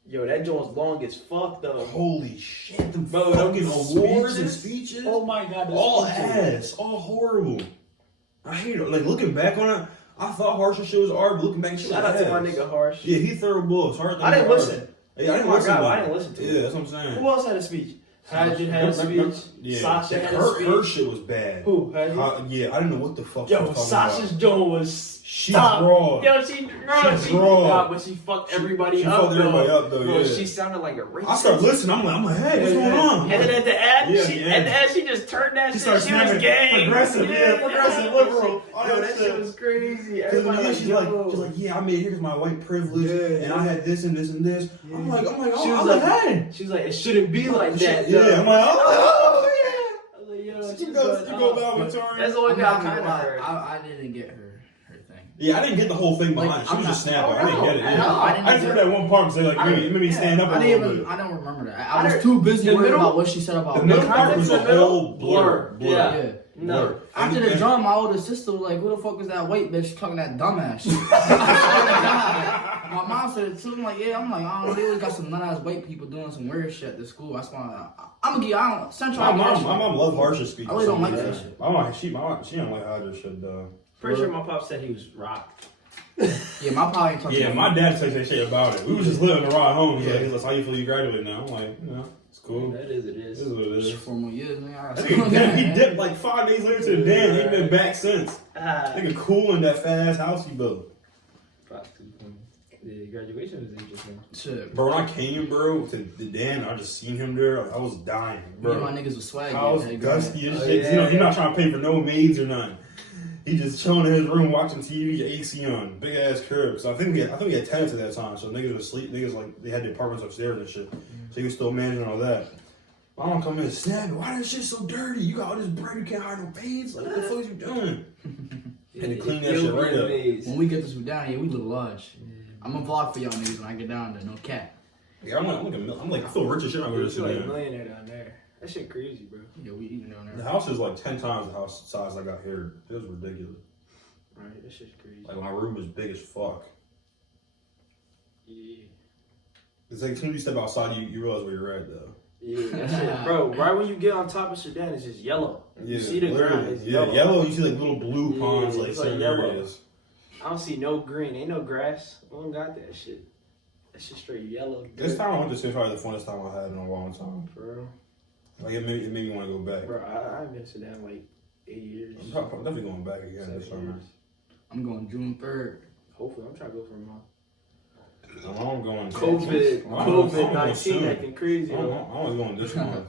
Yo, that joint's long as fuck though. Holy shit, the bro, fucking awards and speeches. Oh my god, all ass, all horrible. I hate it. Like looking back on it, I thought Harsh's shit was art, but looking back, shit shout was out to ass. my nigga Harsh. Yeah, he threw balls. I didn't listen. Yeah, I didn't listen. I didn't listen to it. Yeah, that's what I'm saying. Who else had a speech? Hydrogen had a speech. Yeah, Sasha had a speech. Her shit was bad. Who? Yeah, I didn't know what the fuck. Yo, Sasha's joint was. She raw. Yo, she raw. Nah, but she fucked everybody up. Fucked everybody up though. Bro, yeah. she sounded like a racist. I started listening. I'm like, hey, what's going on? And then at the end, she just turned that shit. She was gay. Progressive, progressive, liberal. Yo, that shit was crazy. Everybody she's like, yeah, I made it here because my white privilege, and I had this and this and this. Yeah. I'm like, hey. She was like, it shouldn't be like that. Yeah, I'm like, oh yeah. I was like, yo, you go valedictorian. That's the one guy kind of heard. I didn't get her thing. Yeah, I didn't get the whole thing behind it. She was just snapping. I didn't get it. Yeah. I didn't hear that one part and say like, it made me stand up a little bit. I don't remember that. I was too busy worried about what she said about the middle part was a whole blur. Yeah. No. After the drum, my older sister was like, "Who the fuck is that white bitch talking that dumbass shit?" My mom said it too. I'm like, yeah. I'm like, I don't know. They always got some nut ass white people doing some weird shit at the school. That's why I'm gonna get. I don't. Central. My mom loved Harsha speaking. I really don't like that shit. My mom, she don't like Hydra shit though. Pretty sure my pop said he was rocked. Yeah, my pop ain't talking. Yeah, my dad said that shit about it. We was just living the ride home. He's like, how you feel you graduated now? I'm like, it's cool. That is it is. This is what it is. 4 more years, man. He dipped like 5 days later to the dam. He ain't been back since. Nigga cool in that fat ass house he built. The graduation was interesting. Shit. Bro, when I came, bro, to the dam, I just seen him there. I was dying, bro. Me and my niggas was swag. I was gusty as shit. You know, he's not trying to pay for no maids or nothing. He just chilling in his room watching TV, AC on, big ass crib. So I think we had tenants at that time. So niggas was asleep. Niggas like they had the apartments upstairs and shit. So he was still managing all that. My mom come in and snap me. Why that shit so dirty? You got all this bread, you can't hide no maids. Like what the fuck is you doing? Had to clean that shit right up. When we get this down here, we live large. I'm gonna vlog for y'all niggas when I get down there. No cap. Yeah, I'm like I feel rich as shit. I'm going to sit like down. a millionaire down there. That shit crazy, bro. Yeah, we eating down there. The house is like 10 times the house size I got here. It was ridiculous. Right, that shit's crazy. Like my room is big as fuck. Yeah. It's like as soon as you step outside, you realize where you're at though. Yeah, that shit, bro. Right when you get on top of Sudan, it's just yellow. Yeah, You see the ground, it's yellow. Yellow. You see like little blue ponds, like it's like certain yellow. areas. I don't see no green. Ain't no grass. We don't got that shit. That shit straight yellow. This time I went to Sudan, probably the funnest time I had in a long time. Bro. Like it made me want to go back. Bro, I haven't been to Sudan like 8 years. I'm probably definitely going back again this 7 summer. years. I'm going June 3rd. Hopefully, I'm trying to go for a month. I'm going. COVID-19 acting crazy. I was going this month.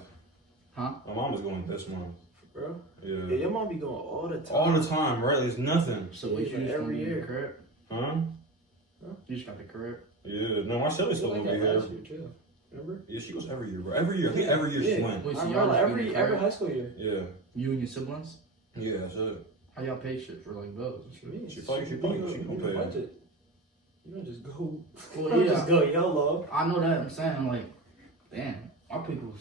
Huh? My mom was going this month. Bro. Yeah. Yeah, your mom be going all the time. All the time, right? There's nothing. So what you Like every year. Crib? Huh? You just got the crib. Yeah. No, my sister's still like gonna be that here. last year too. Remember? Yeah, she goes every year, bro. Every year. I think every year she went. Wait, so I'm y'all like just be in the every crib? high school year. Yeah. You and your siblings? Yeah, that's it. How y'all pay shit for like bills? She probably gonna pay. Budget. You don't just go. Well, You don't yeah. just go YOLO. I know that. I'm saying like, damn, our people's.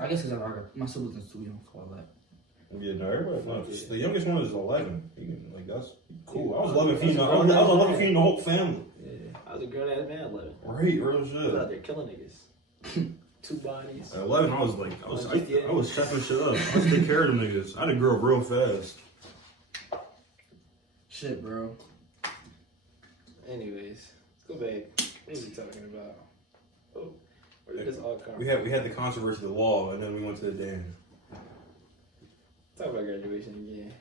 I guess because my siblings are too young for all that. Yeah, no, everybody. No, the youngest one is 11. Like that's cool. I was 11 feeding. I was 11 feeding the whole family. Yeah, I was a grown ass man 11. Right, real I was shit. out there killing niggas. 2 bodies. At 11, I was like, I was stepping shit up. I was taking care of them niggas. I had to grow up real fast. Shit, bro. Anyways, let's go back. What are we talking about? Oh, Where did this all come? We had the controversy of the law, and then we went to the dance. Talk about graduation again.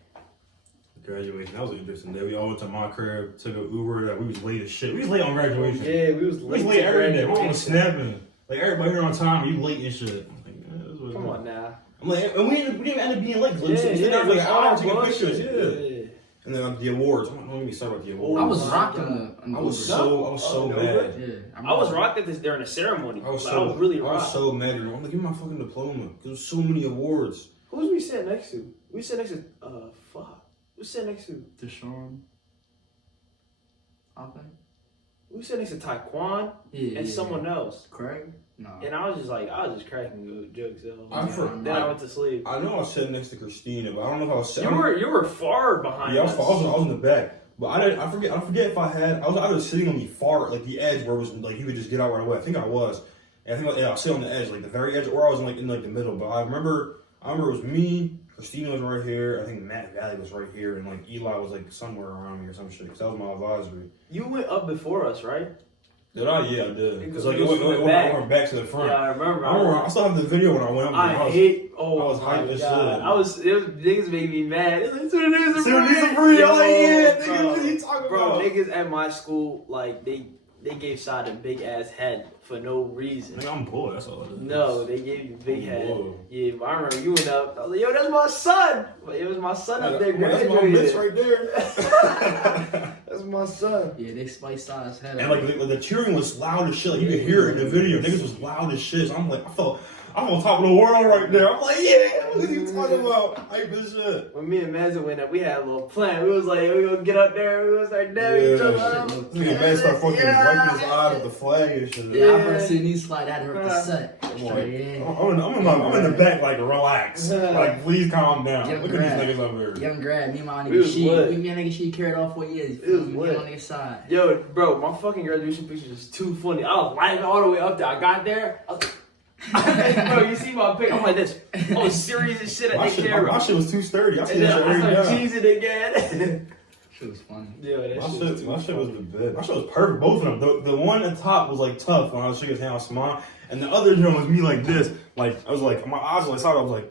Graduation, that was an interesting day. We all went to my crib, took an Uber. Like, we was late as shit. We was late on graduation. Yeah, we was We was late every day. My mom was snapping. Like, everybody here on time, you late and shit. I'm like, yeah, this was Come on now. I'm like, and we didn't end up being late. We Yeah, there for like an hour taking bullshit. pictures. Yeah. And then the awards. I'm not going to start about the awards. I was rocking I was so mad. Yeah, I was rocked at this during the ceremony. I was really I rocked. was so mad. I'm like, give me my fucking diploma. Because there's so many awards. Who was we sitting next to? We sat next to fuck. We sat next to Deshaun. I think. we sat next to Taekwon and someone else. Craig? No. And I was just cracking jokes. Then I went to sleep. I know I was sitting next to Christina, but I don't know if I was sitting. You were far behind. Yeah, I us. was in the back. But I forget if I was either sitting on the far, like the edge where it was like you could just get out right away. I think I was. And I think I was sitting on the edge, like the very edge, or I was in the middle. But I remember it was me, Christina was right here, I think Matt Valley was right here, and like Eli was like somewhere around me or some shit, because that was my advisory. You went up before us, right? Did I? Yeah, I did. Because like, we I went back to the front. Yeah, I remember. I still have the video when I went up. I was hyped as shit. It was niggas made me mad. It's like, soon as Niggas are free. I'm like, yeah, nigga, what are you talking bro, about? niggas at my school, like, they gave Side a big ass head for no reason. Nigga, I'm bored, that's all it is. No, they gave you a big head. Boy. Yeah, but I remember you went up. I was like, yo, that's my son. But it was my son up there That's my graduating. bitch right there. That's my son. Yeah, they spiced Side's head. And like the cheering was loud as shit. Like, you could hear it in the video. Niggas was loud as shit. So I'm like, I'm on top of the world right there. I'm like, yeah, what are you talking about? Hype as shit. When me and Mazza went up, we had a little plan. We was like, we gonna get up there. We gonna start dabbing each other up. Nigga man start fucking wiping his eyes with the flag and shit. Yeah, I've never seen these slide. I had to hurt the set. I'm in the back, like, relax. Like, please calm down. Young Look grad. at these niggas over here. Young grad, me and my We nigga was She. lit. Me and nigga She carried all 4 years. It was Me lit. on nigga side. Yo, bro, my fucking graduation picture is too funny. I was laughing all the way up there. I got there. I was like, bro, you see my pic? I'm like this. I was serious as shit at My the shit, camera. my shit was too sturdy. I see And that then shit I every started time. cheesing again. Shit was funny. Yo, that My shit shit was the best. My shit was perfect. Both of them. The one at the top was like tough when I was shaking his hand, I was smiling. And the other one was me like this. Like, I was like, my eyes were like side. I was like,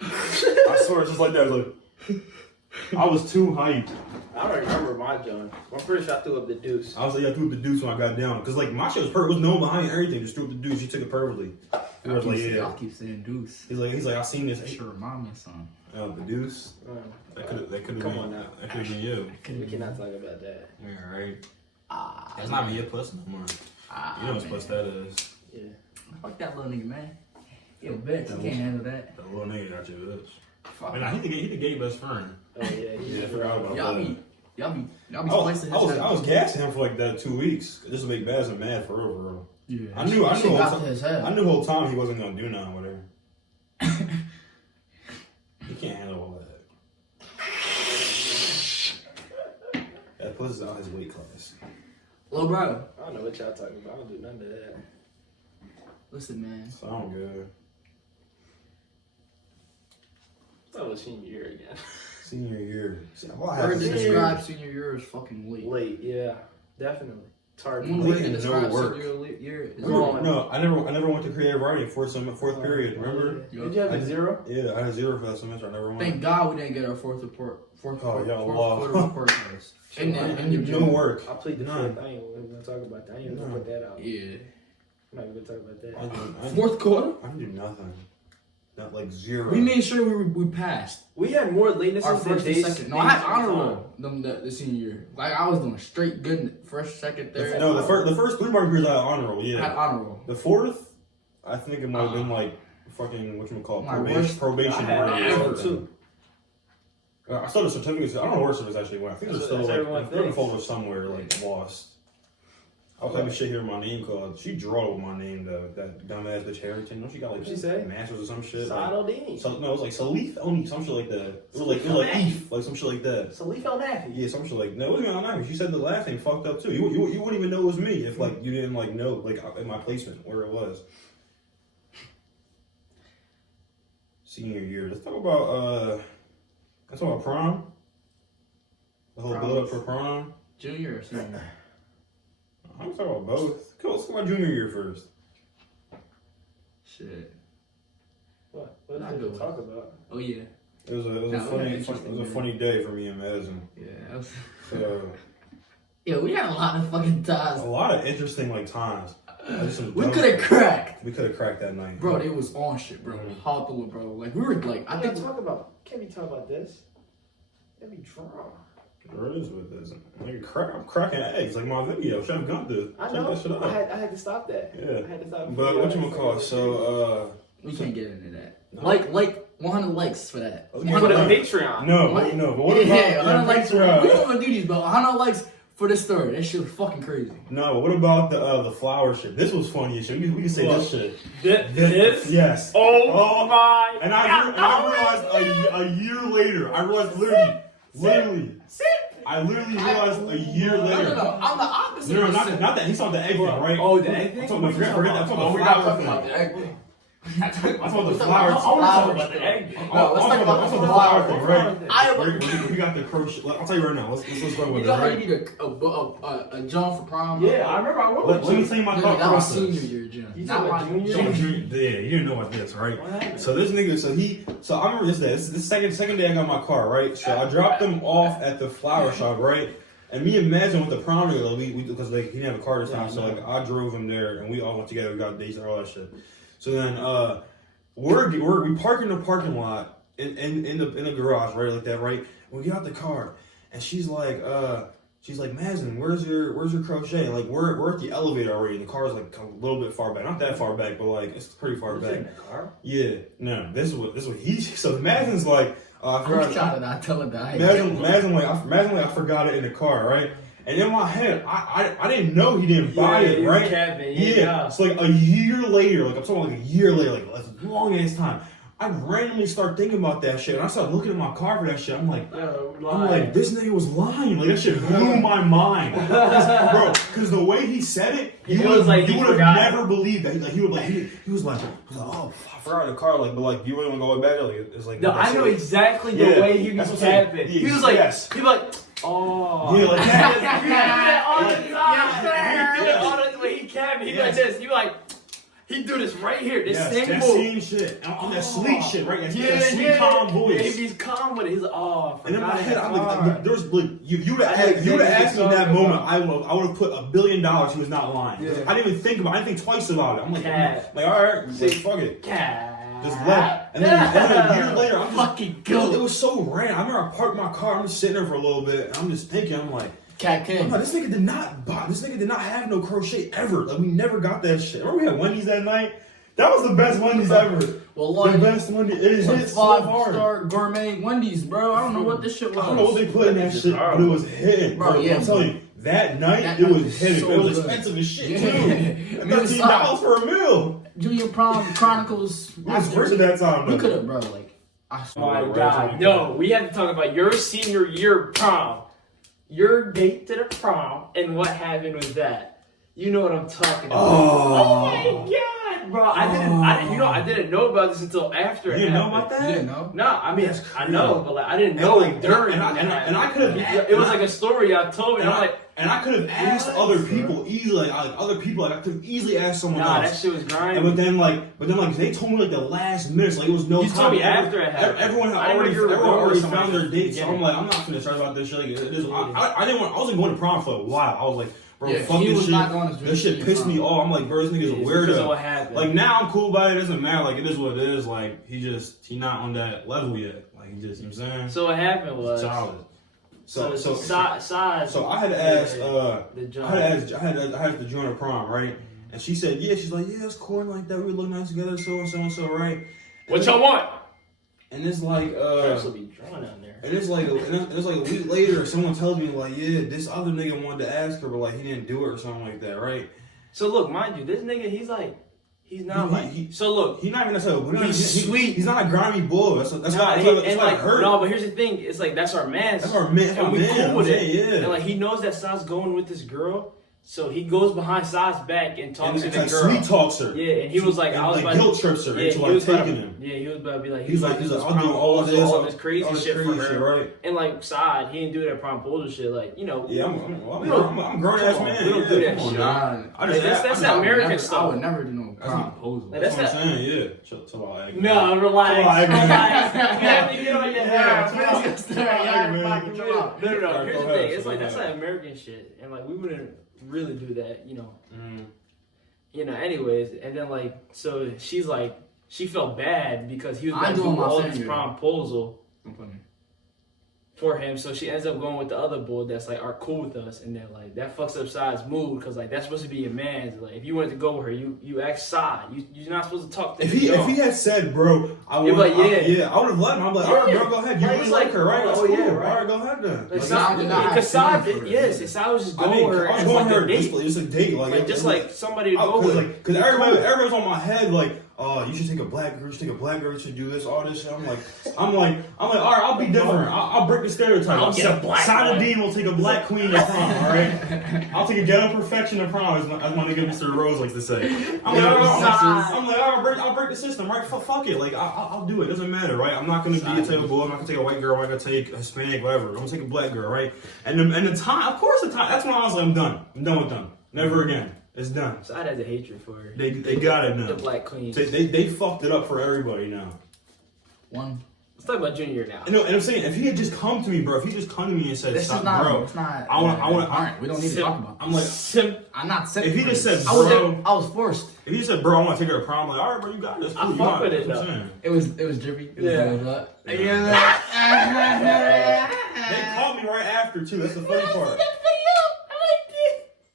I swear, just like that. I was like, I was too hyped. I don't remember my John. I'm pretty sure I threw up the deuce. I was like, I threw up the deuce when I got down. Because, like, my shit was perfect. It was no one behind everything. Just threw up the deuce. She took it perfectly. I was like, yeah. I'll keep saying deuce. He's like, I seen this. That should remind me of something. The deuce. That could have Come been. on now. That could have been you. We cannot talk about that. Yeah, right. That's not even your puss no more. You know what puss that is. Yeah. Fuck that little nigga, man. He a bitch. He can't handle that. The little nigga got your bitch. Fuck. I mean, he the gay best friend. Oh yeah. Yeah, I forgot about Y'all that. be splicing his head. I was gassing him for like that 2 weeks just to make Bassett mad for real. Yeah. I knew got to his head. I knew the whole time he wasn't gonna do nothing with her. He can't handle all that. That pussy's out his weight class. Little bro. I don't know what y'all talking about. I don't do none of that. Listen, man. Sound good. That was senior year again. Senior year. Word to describe senior year is fucking late. Late, yeah, definitely. It's hard. One Late way to and describe no work. senior year is No, I never went to creative writing fourth period. Remember? Did you have a 0? Yeah, I had a 0 for that semester. I never went. Thank God we didn't get our fourth quarter report cards. And no work. I plead the None. fifth. I ain't even gonna talk about that. I ain't even gonna put that out. Yeah. I'm not even gonna talk about that. I Fourth quarter? I didn't do nothing. Not like 0. We made sure we passed. We had more Our latenesses than first and days. second. No, I had honor roll the senior year. Like I was doing straight good first, second, third. No, the first 3 mark periods I had honor roll. I had Yeah. honor roll. The fourth, I think it might have been like fucking whatchamacallit, My worst- probation. I had or honor something. too. I still have the certificates. I don't know where certificates actually went. I think they're That's still what like everyone they're in a thinks. folder somewhere, like lost. I was having shit here with my name called. She drew with my name though. That dumbass bitch Harrington. Don't she got like What'd she say? masters or some shit? Side Like, Aldini. so, no, it was like Salif only some shit like that. It was like Eve, like some shit like that. Salif El Nafi. Yeah, some shit like no, it wasn't even on. She said the last name fucked up too. You wouldn't even know it was me if like you didn't like know like in my placement where it was. Senior year. Let's talk about prom. The whole build up for prom. Junior or senior? I'm talking about both. Cool, let's talk about junior year first. Shit. What Not did good you talk about? Oh yeah. It was a funny day for me and Madison. Yeah. That was... So Yeah, we had a lot of fucking times. a lot of interesting like times. We could have cracked. We could have cracked that night, Bro, they was on shit, bro. Hot through it, bro. Like we were like, I think Can't be talking about this. Can't be drunk. There it is with this. Like I'm cracking eggs like my video. Chef Gunther. I Check know. that shit out. I had to stop that. Yeah. I had to stop. But whatchamacallit, so we can't get into that. No. Like 100 likes for that. For the Patreon. No, but what about Yeah, 100 likes. We Patreon? don't want to do these, but 100 likes for this story. That shit was fucking crazy. No, but what about the flower shit? This was funny as shit. We can say this shit. This? Yes. Oh my! And I realized a year later. I realized literally. I literally realized a year later. No. I'm the opposite. No, not that. He's talking the egg thing, right? Oh, the egg thing? I'm talking about I'm talking we're about not the talking flower about thing. the egg thing. I'm talking about the flower. I want to talk about the egg. No, let's talk about the flower thing, right? We got the crochet. I'll tell you right now. Let's go You with it, know how you right? need a John for prom? Yeah, I remember I went with Let me you. tell you my Yeah, thought that was process. senior year, John. You Not talking my about junior? Yeah, you didn't know about this, right? What happened? So this nigga, so I remember this day. This is the second day I got my car, right? So I dropped them off at the flower shop, right? And me and Madison went to prom together, like, we because like he didn't have a car this time, so like I drove him there, and we all went together. We got dates and all that shit. So then we park in the parking lot in the garage, right, like that, right? And we get out the car, and she's like, Madison, where's your crochet? And like we're at the elevator already, and the car's like a little bit far back, not that far back, but like it's pretty far back. In the car? Yeah, no, this is what he. So Madison's like. I I'm forgot. trying to not tell him that. Imagine like I forgot it in the car, right? And in my head, I didn't know he didn't buy it, right? Yeah. It's like a year later, like I'm talking like a year later, like that's a long ass time. I randomly start thinking about that shit, and I start looking at my car for that shit. I'm like, this nigga was lying. Like that shit blew my mind, bro. Because the way he said it, you would have never believed that. Like he was like, oh, I forgot the car. Like, but like, you really want to go back? Like, it's like. No, I know exactly the way he was tapping. He was like, yes. he was like, oh. Yeah, like that. He did that all the time. He did it all the way he capped me. He like this. He like. He do this right here, this same that move. same shit, on that sleek shit, right? That sleek, calm voice. Yeah, he's calm with it. He's like, oh, and in my head, I'm car. like, there's like, you would have asked me in that moment, I would have put $1 billion. He was not lying. Yeah. I didn't even think about it. I didn't think twice about it. I'm like, all right, fuck it. Just let. And then a year later, I'm just fucking go. It was so random. I remember I parked my car. I'm just sitting there for a little bit, and I'm just thinking, I'm like. Cat King. This nigga did not have no crochet ever. Like we never got that shit. Remember we had Wendy's that night? That was the best Wendy's ever. Well, the best Wendy's. It hit so hard. 5-star gourmet Wendy's, bro. I don't know what this shit was. I don't know what they put in that shit, but it was hitting. Bro, yeah, I'm telling you, that night it was hitting. So it was good. expensive as shit Yeah. too. $13 for a meal. Junior Prom Chronicles. We was worse at that time. We could have, bro. Like, oh my God, no, we have to talk about your senior year prom. Your date to the prom and what happened with that. You know what I'm talking about. Oh my God, bro! I didn't know about this until after. You didn't know about that? You didn't know? No, I mean I know, but like I didn't know like during. And I could have. It was like a story y'all told me. And I'm like, and I could have asked other people easily. I could have easily asked someone else. Nah, that shit was grinding. But then they told me like the last minutes, like it was no time. You told me after it happened. Everyone had already found their dates. So I'm like, I'm not gonna try about this shit. Like, it is. I wasn't going to prom for a while. I was like, bro, fuck this shit. This shit pissed me off. I'm like, bro, this nigga's a weirdo. Because of what happened. Like now I'm cool about it. It doesn't matter. Like it is what it is. Like he not on that level yet. Like he just, you know what I'm saying? So what happened was solid. So I had asked I had to join a prom, right? And she said, yeah, she's like, yeah, it's cool and like that. We look nice together, so and so, right? What y'all want? And it's like be drawn down there. And it's like a week later, someone tells me like, yeah, this other nigga wanted to ask her, but like he didn't do it or something like that, right? So look, mind you, this nigga, he's not so look, he's not even necessarily. He's sweet. He's not a grimy bull. That's why it hurt. No, but here's the thing. It's like that's our man. That's our man. And we cool with it. Yeah. And like he knows that Sa's going with this girl, so he goes behind Sa's back and talks to the like girl. Sweet talks her. Yeah, and he was like, I was like guilt trips her into like taking him. Yeah, he was about to be like, he's like, I'll do all this crazy shit for her. Right? And like Sa, he didn't do that promposal shit. Like, you know. Yeah, I'm a grown ass man. We don't do that shit. That's that American stuff. I would never do no promposal. Like, That's that's what I'm saying. Yeah. Chill out. No, relax. Relax. Relax. You have to get on your nerves. Yeah, No. Here's the thing. It's Go like that's ahead. like American shit, and like we wouldn't really do that, you know. Mm. Anyways, and then like so she's like she felt bad because he was I'm going to doing do my all thing this here. proposal I'm funny. for him, so she ends up going with the other bull that's like are cool with us, and then like that fucks up Sai's mood because like that's supposed to be your man's. Like if you wanted to go with her, you ask Sai. You're not supposed to talk to If him. he had said, bro, I would, like, I would have let him. I'm like, all right, bro, go ahead. You Like, really it's like like, her, right? That's oh, cool. yeah, right. All right, go ahead then. Like, Like, Sai, I did not have because Sai, feelings for it. yes, Sai was just I going mean, with her I was as going like her a date, it's a date, like just like somebody to go with. Because everybody was on my head, like, you should take a black girl, you should do this, all this shit. I'm like, all right, I'll be different. I'll break the stereotype. I'll get a black Sada one. Dean will take a black queen to prom, all right? I'll take a ghetto perfection to prom, as my nigga Mr. Rose likes to say. I'm like, I'll break the system, right? Fuck it, like, I'll do it. Doesn't matter, right? I'm not gonna be a type of boy. I'm not gonna take a white girl. I'm not gonna take a Hispanic, whatever. I'm gonna take a black girl, right? And the time, of course, that's when I was like, I'm done with them. Never again. It's done. Sai has a hatred for her. They got it now. The black queen. They fucked it up for everybody now. One. Let's talk about Junior now. And I'm saying, if he had just come to me, bro, if he just come to me and said, This stop, is not. bro, It's not. I want. Alright, we don't need to talk about. I'm like, I'm not sick. if he just said, I was, bro, I was forced. if he said, bro, I want to take her to prom, I'm like, all right, bro, you got this. Cool, I you fuck got with it. it, That's what though. I'm saying. It was drippy. It was Yeah. good, but- They caught me right after too. That's the funny part.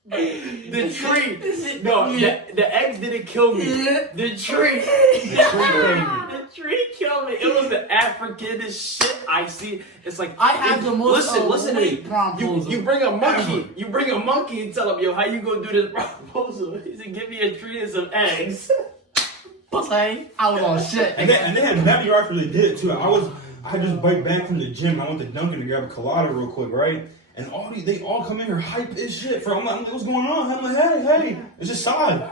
The tree. No, the eggs didn't kill me. The tree. The tree killed me. It was the Africanest shit I see. It's like I have the most listen to me. proposal. You bring a monkey. You bring a monkey and tell him, yo, how you gonna do this proposal? He said, give me a tree and some eggs. I was on shit. And they had met me after they did it too. I just bike back from the gym. I went to Dunkin' to grab a colada real quick, right? And they all come in here hype as shit. I'm like, what's going on? I'm like, hey, it's just side.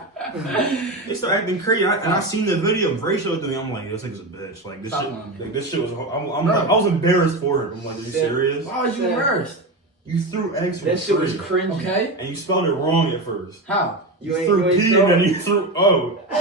They start acting crazy. And I seen the video. Bray showed it to me. I'm like, this nigga's a bitch. Like this shit was. I was embarrassed for him. I'm like, are you serious? Why was you embarrassed? You threw eggs for That shit was free. cringy. Okay. And you spelled it wrong at first. How? You threw P and then you threw O. No,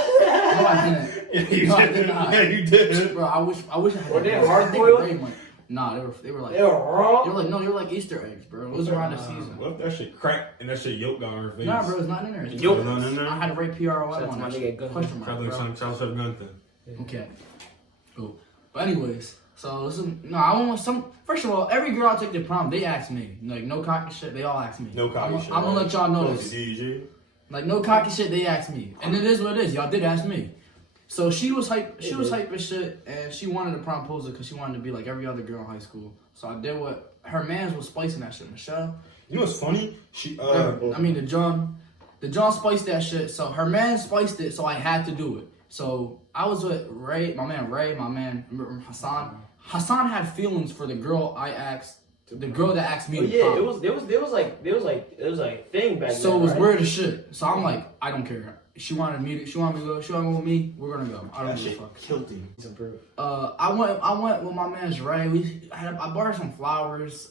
I didn't. Yeah, you did. Yeah, you did. Bro, I wish I had. Were they I think hard-boiled? Ray might- Nah, they were like. They were wrong. They were like, no, they were like Easter eggs, bro. It was around the season. What if that shit cracked and that shit yolk got on her face? Nah, bro, it's not in there. It's Yolk. Not in there? I had to write PROM Shout out to on my that nigga shit. Gunter. Question mark, bro. Child Gunther. Okay. Cool. But anyways, so listen, no, I want some. First of all, every girl I take to prom, they ask me. Like, no cocky shit, they all ask me. No cocky shit. I'm gonna let y'all know this. DG. Like, no cocky shit, they ask me. And it is what it is. Y'all did ask me. So she was hype. She was hype as shit, and she wanted to propose it because she wanted to be like every other girl in high school. So I did what her man's was spicing that shit. Michelle. You know what's funny? The John spiced that shit. So her man spiced it, so I had to do it. So I was with Ray, my man Hassan. Hassan had feelings for the girl I asked, the girl that asked me. Oh, to yeah, prom. it was like a thing back then. So it was right? weird as shit. So I'm like, I don't care. She wanted me to go with me. We're gonna go. I don't give a fuck. Killed him. I went with my man's Ray. I bought her some flowers.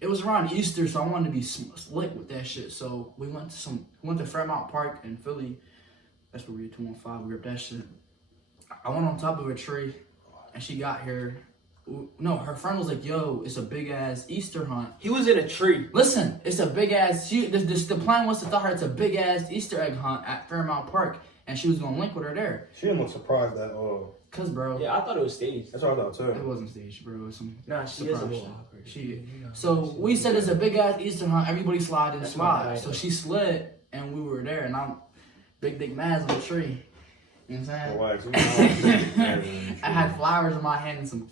It was around Easter, so I wanted to be slick with that shit. So we went to Fairmount Park in Philly. That's where we were 215. We ripped that shit. I went on top of a tree, and she got here. No, her friend was like, "Yo, it's a big ass Easter hunt." He was in a tree. Listen, it's a big ass. The plan was to tell her it's a big ass Easter egg hunt at Fairmount Park, and she was gonna link with her there. She didn't look surprised at all. Cause, bro, Yeah, I thought it was staged. That's what I thought too. it wasn't staged, bro. It was some Nah, she is a surprise little shit. awkward. So we said it's a big ass Easter hunt. Everybody slide and That's slide. my So she slid, and we were there, and I'm big dick Maz on the tree. You know what I'm saying? I had flowers in my hand and some.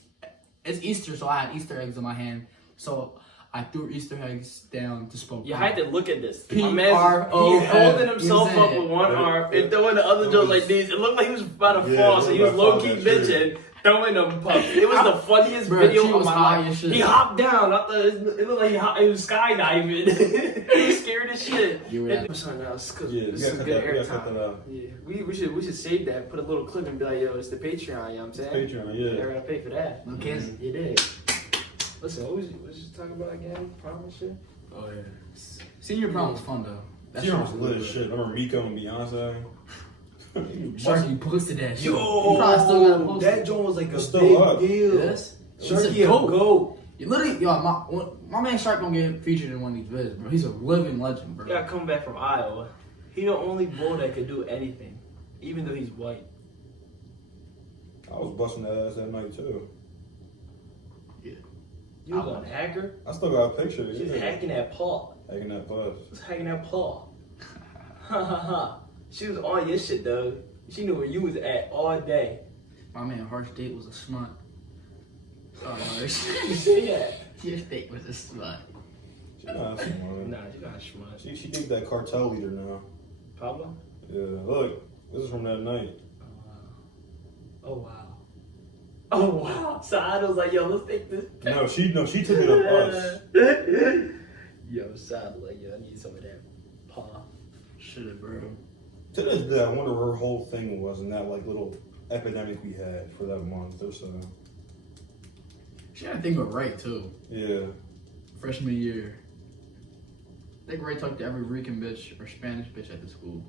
It's Easter, so I had Easter eggs in my hand. So I threw Easter eggs down to spoke. You had to look at this. P-R-O-M. He holding himself You up said with one it. arm and throwing the other joke like these. It looked like he was about to Yeah, fall, it so he looked was like low key fall, that's bitching, throwing them pups. It was the funniest Bro, video she of was my high life. as shit. He hopped down. I thought it looked like he was skydiving. He was scared as shit. You were And something else, cause Yeah, it's we some gotta good cut that- we gotta cut that airtime. out. Yeah, we should save that. Put a little clip and be like, yo, it's the Patreon. You know what I'm saying? Patreon, yeah. They're gonna pay for that. No kidding. You did. Listen, what was you talking about again? Prom and shit? Oh yeah. Senior prom was fun though. She was lit as shit. Remember Miko and Beyonce? Sharky posted that shit. Yo, You probably still got to post that it. joint was like a It's still big up. deal. Yes. Sharky a goat. You literally, yo, my man Shark gonna get featured in one of these vids, bro. He's a living legend, bro. Yeah, coming back from Iowa. He the only bull that could do anything, even though he's white. I was busting that ass that night too. You was on hacker. I still got a picture. She's hacking that paw. Hacking that bus. She's hacking that paw. Ha ha ha. She was on your shit, though. She knew where you was at all day. My man Harsh Date was a smut. Sorry, Harsh. You see that? Your date was a smut. She not smart. Nah, she not smart. She did that cartel leader now. Pablo? Yeah, look, this is from that night. Oh wow. Oh wow. So I was like, yo, let's take this. No, she took it up us. Yo, Side was like, yo, I need some of that paw. Shit, bro. To this day, I wonder where her whole thing was in that like little epidemic we had for that month or so. She had a thing with Ray too. Yeah. Freshman year. I think Ray talked to every Rican bitch or Spanish bitch at the school.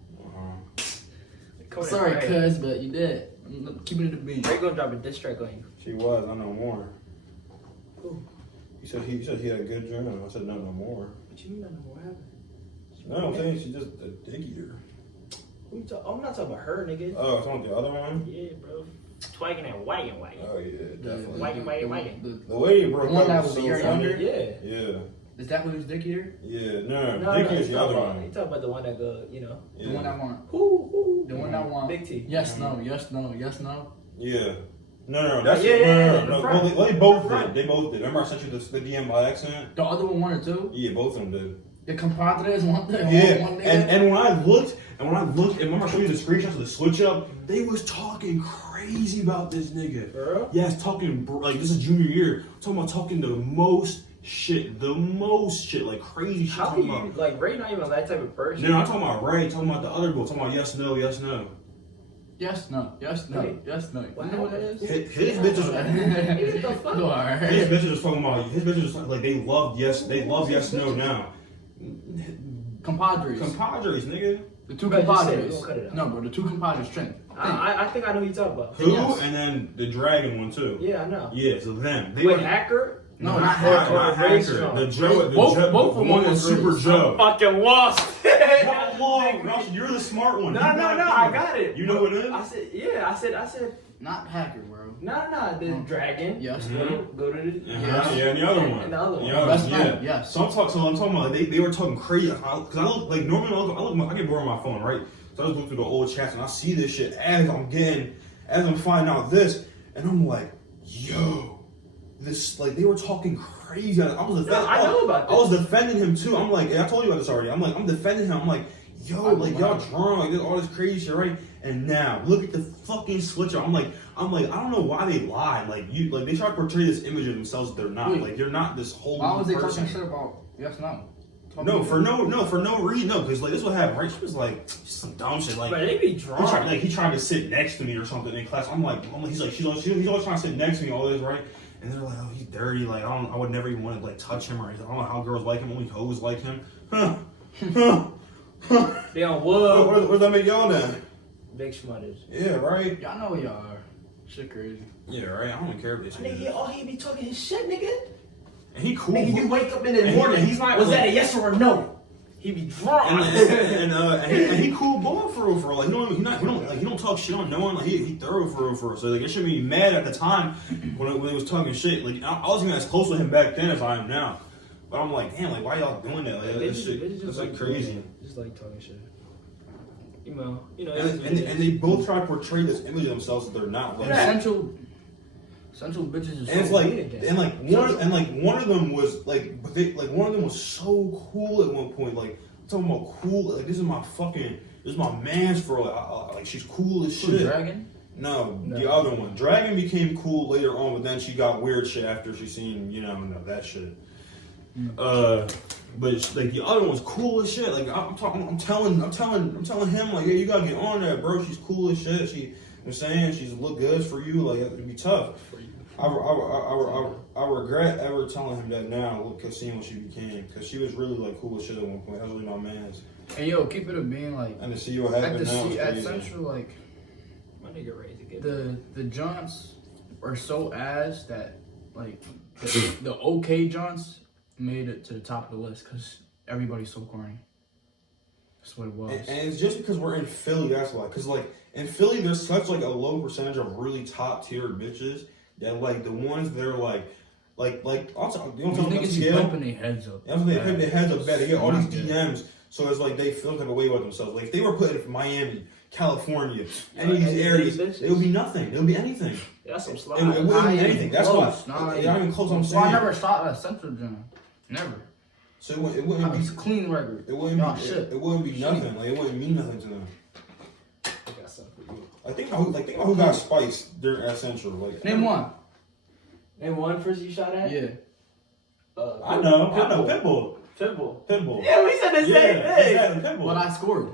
Sorry, cuz, but you did. I'm keeping it a beat. Ray gonna drop a diss track on you. She was. I know more. Who? He said he had a good journal. I said no more. What you mean nothing more happened? No, I'm saying she's just a dick eater. Who you talk? I'm not talking about her, nigga. Oh, it's on the other one. Yeah, bro. Twagging and wagging. Oh yeah, definitely. Wagging. The way he broke one up that was was a so year funny. younger? Yeah. Yeah. Is that who's dick eater? Yeah. No, No, Dick no, is the other one. you talking about the one that go, you know. Yeah. The one that won. Who? The one that won. Big T. Yes, no, yes, no, yes, no. Yeah. No, that's Yeah, no. the front. Well, they both The front. did. They both did. Remember I sent you the DM by accident? The other one won it too. Yeah, both of them did. The compadres won the Yeah, one nigga. and when I looked, and remember I showed you the screenshots of the switch up, they was talking crazy about this nigga. Girl? Yes, talking, like, this is junior year. Talking the most shit, like crazy shit. How Talking can you, like, Ray not even that type of person? No, I'm talking about Ray, talking about the other boy, talking about yes, no, yes, no. Yes, no, yes, no, Wait. yes, no. What You know what it happened? is? His bitches, What the fuck? You are. his bitches was talking about, his bitches was like, they love yes, no now. Compadres. Compadres, nigga. The two Bro, just say it. compadres. We won't cut it out. No, bro, the two compadres. Think. I think I know who you talking about. Who? Yes. And then the dragon one, too. Yeah, I know. Yeah, so them. They Wait, were, hacker? No, not not Hacker. Hacker. Not Ray's Hacker. strong. The Joe. Both The of them one was was Super Ray's. Joe. Fucking lost. How you're the smart one. No, You got it. I got it. You know what it is? I said, yeah, I said, Not Hacker, bro. no, the dragon. Yes. Go to the, Yeah, and the other one. And the other one. Yeah, Best yeah. friend, yes. So I'm talking about like, they were talking crazy. Cause I look like normally I get bored on my phone, right? So I just look through the old chats and I see this shit as I'm finding out this, and I'm like, yo, this like they were talking crazy. I was No, I know about this. I was defending him too. I'm like, I told you about this already. I'm defending him. I'm like, yo, like y'all drunk, like all this crazy shit, right? And now look at the fucking switch up. I'm like, I don't know why they lied. Like they try to portray this image of themselves that they're not. Wait. Like they're not this whole Why was they person. talking shit about yes, no? No, for no reason. No, because like this is what happened, right? She was like some dumb shit. Like But they be drunk. he tried to sit next to me or something in class. I'm like, he's always trying to sit next to me, all this, right? And they're like, oh, he's dirty. Like I would never even want to like touch him or anything. I don't know how girls like him. Only hoes like him. They on wood. Where's that make y'all now? Big schmutters. Yeah, right. Y'all know who y'all are. Shit crazy. Yeah, right. I don't care if this Nigga, he be talking his shit, nigga. And he cool. Nigga, you wake up in the And morning. he's not Was like- that a yes or a no? He be drunk. and he cool boy for real. Like he don't talk shit on no one. Like he thorough for real. So like I shouldn't be mad at the time when he was talking shit. Like I wasn't as close with him back then as I am now. But I'm like, damn, like why y'all doing that? Like, this shit, that's like crazy. Just like talking shit. You know. And they both try to portray this image of themselves that they're not. Like, Central bitches is and it's so like, weird again. one of them was like, one of them was so cool at one point. Like I'm talking about cool. Like this is my man's for like she's cool as shit. Dragon? No, the other one. Dragon became cool later on, but then she got weird shit after she seen that shit. But like the other one was cool as shit. Like I'm telling him like, yeah, you gotta get on that, bro. She's cool as shit. I'm saying she's look good for you. Like it'd be tough. I regret ever telling him that now, because seeing what she became, because she was really like cool as shit at one point. That was really my man's. And yo, keep it a being like. And to see what happened now is at crazy. Central, like My nigga raised to get the Johns are so ass that like the okay Johns made it to the top of the list because everybody's so corny. That's what it was. And it's just because we're in Philly, that's why. Because like in Philly, there's such like a low percentage of really top tier bitches that like the ones that are like also, you know what I'm These niggas be pumping their heads up. That's what they put their heads up bad. They get all these DMs, so it's like they feel type of way with themselves. Like if they were put in Miami, California, any of these areas, it would be nothing. It would be anything. That's some It slide. wouldn't be anything. That's why. Not Not even close. I'm saying. I never shot at Central John. Never. So it wouldn't I be was clean record. It wouldn't Y'all be. shit. It wouldn't be nothing. Like it wouldn't mean nothing to them. I got something for you. Think about who got spiced during at Central. Like Name one. Name one person you shot at? Yeah. I know Pitbull. Pitbull. Yeah, we said the same thing. Exactly, Pitbull. But I scored.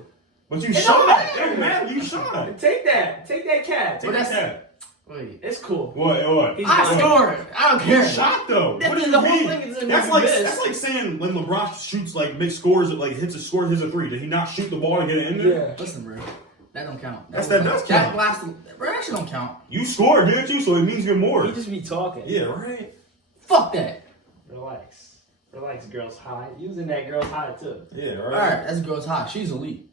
But you shot. It man, you shot. Take that cat. Take that. Wait. It's cool. What? I scored. I don't care. You shot though. That What do means you the whole mean? thing is a That's nigga like miss. that's like saying when LeBron shoots like big scores, like hits a score, hits a three. Did he not shoot the ball to get it in there? Yeah. Listen, bro. That don't count. That does count. That last, bro, that shit don't count. You scored, didn't you? So it means you're more. He just be talking. Yeah, right. Fuck that. Relax, girls high. You was in that girl's high too. Yeah, right. Alright, that's girl's hot. She's elite.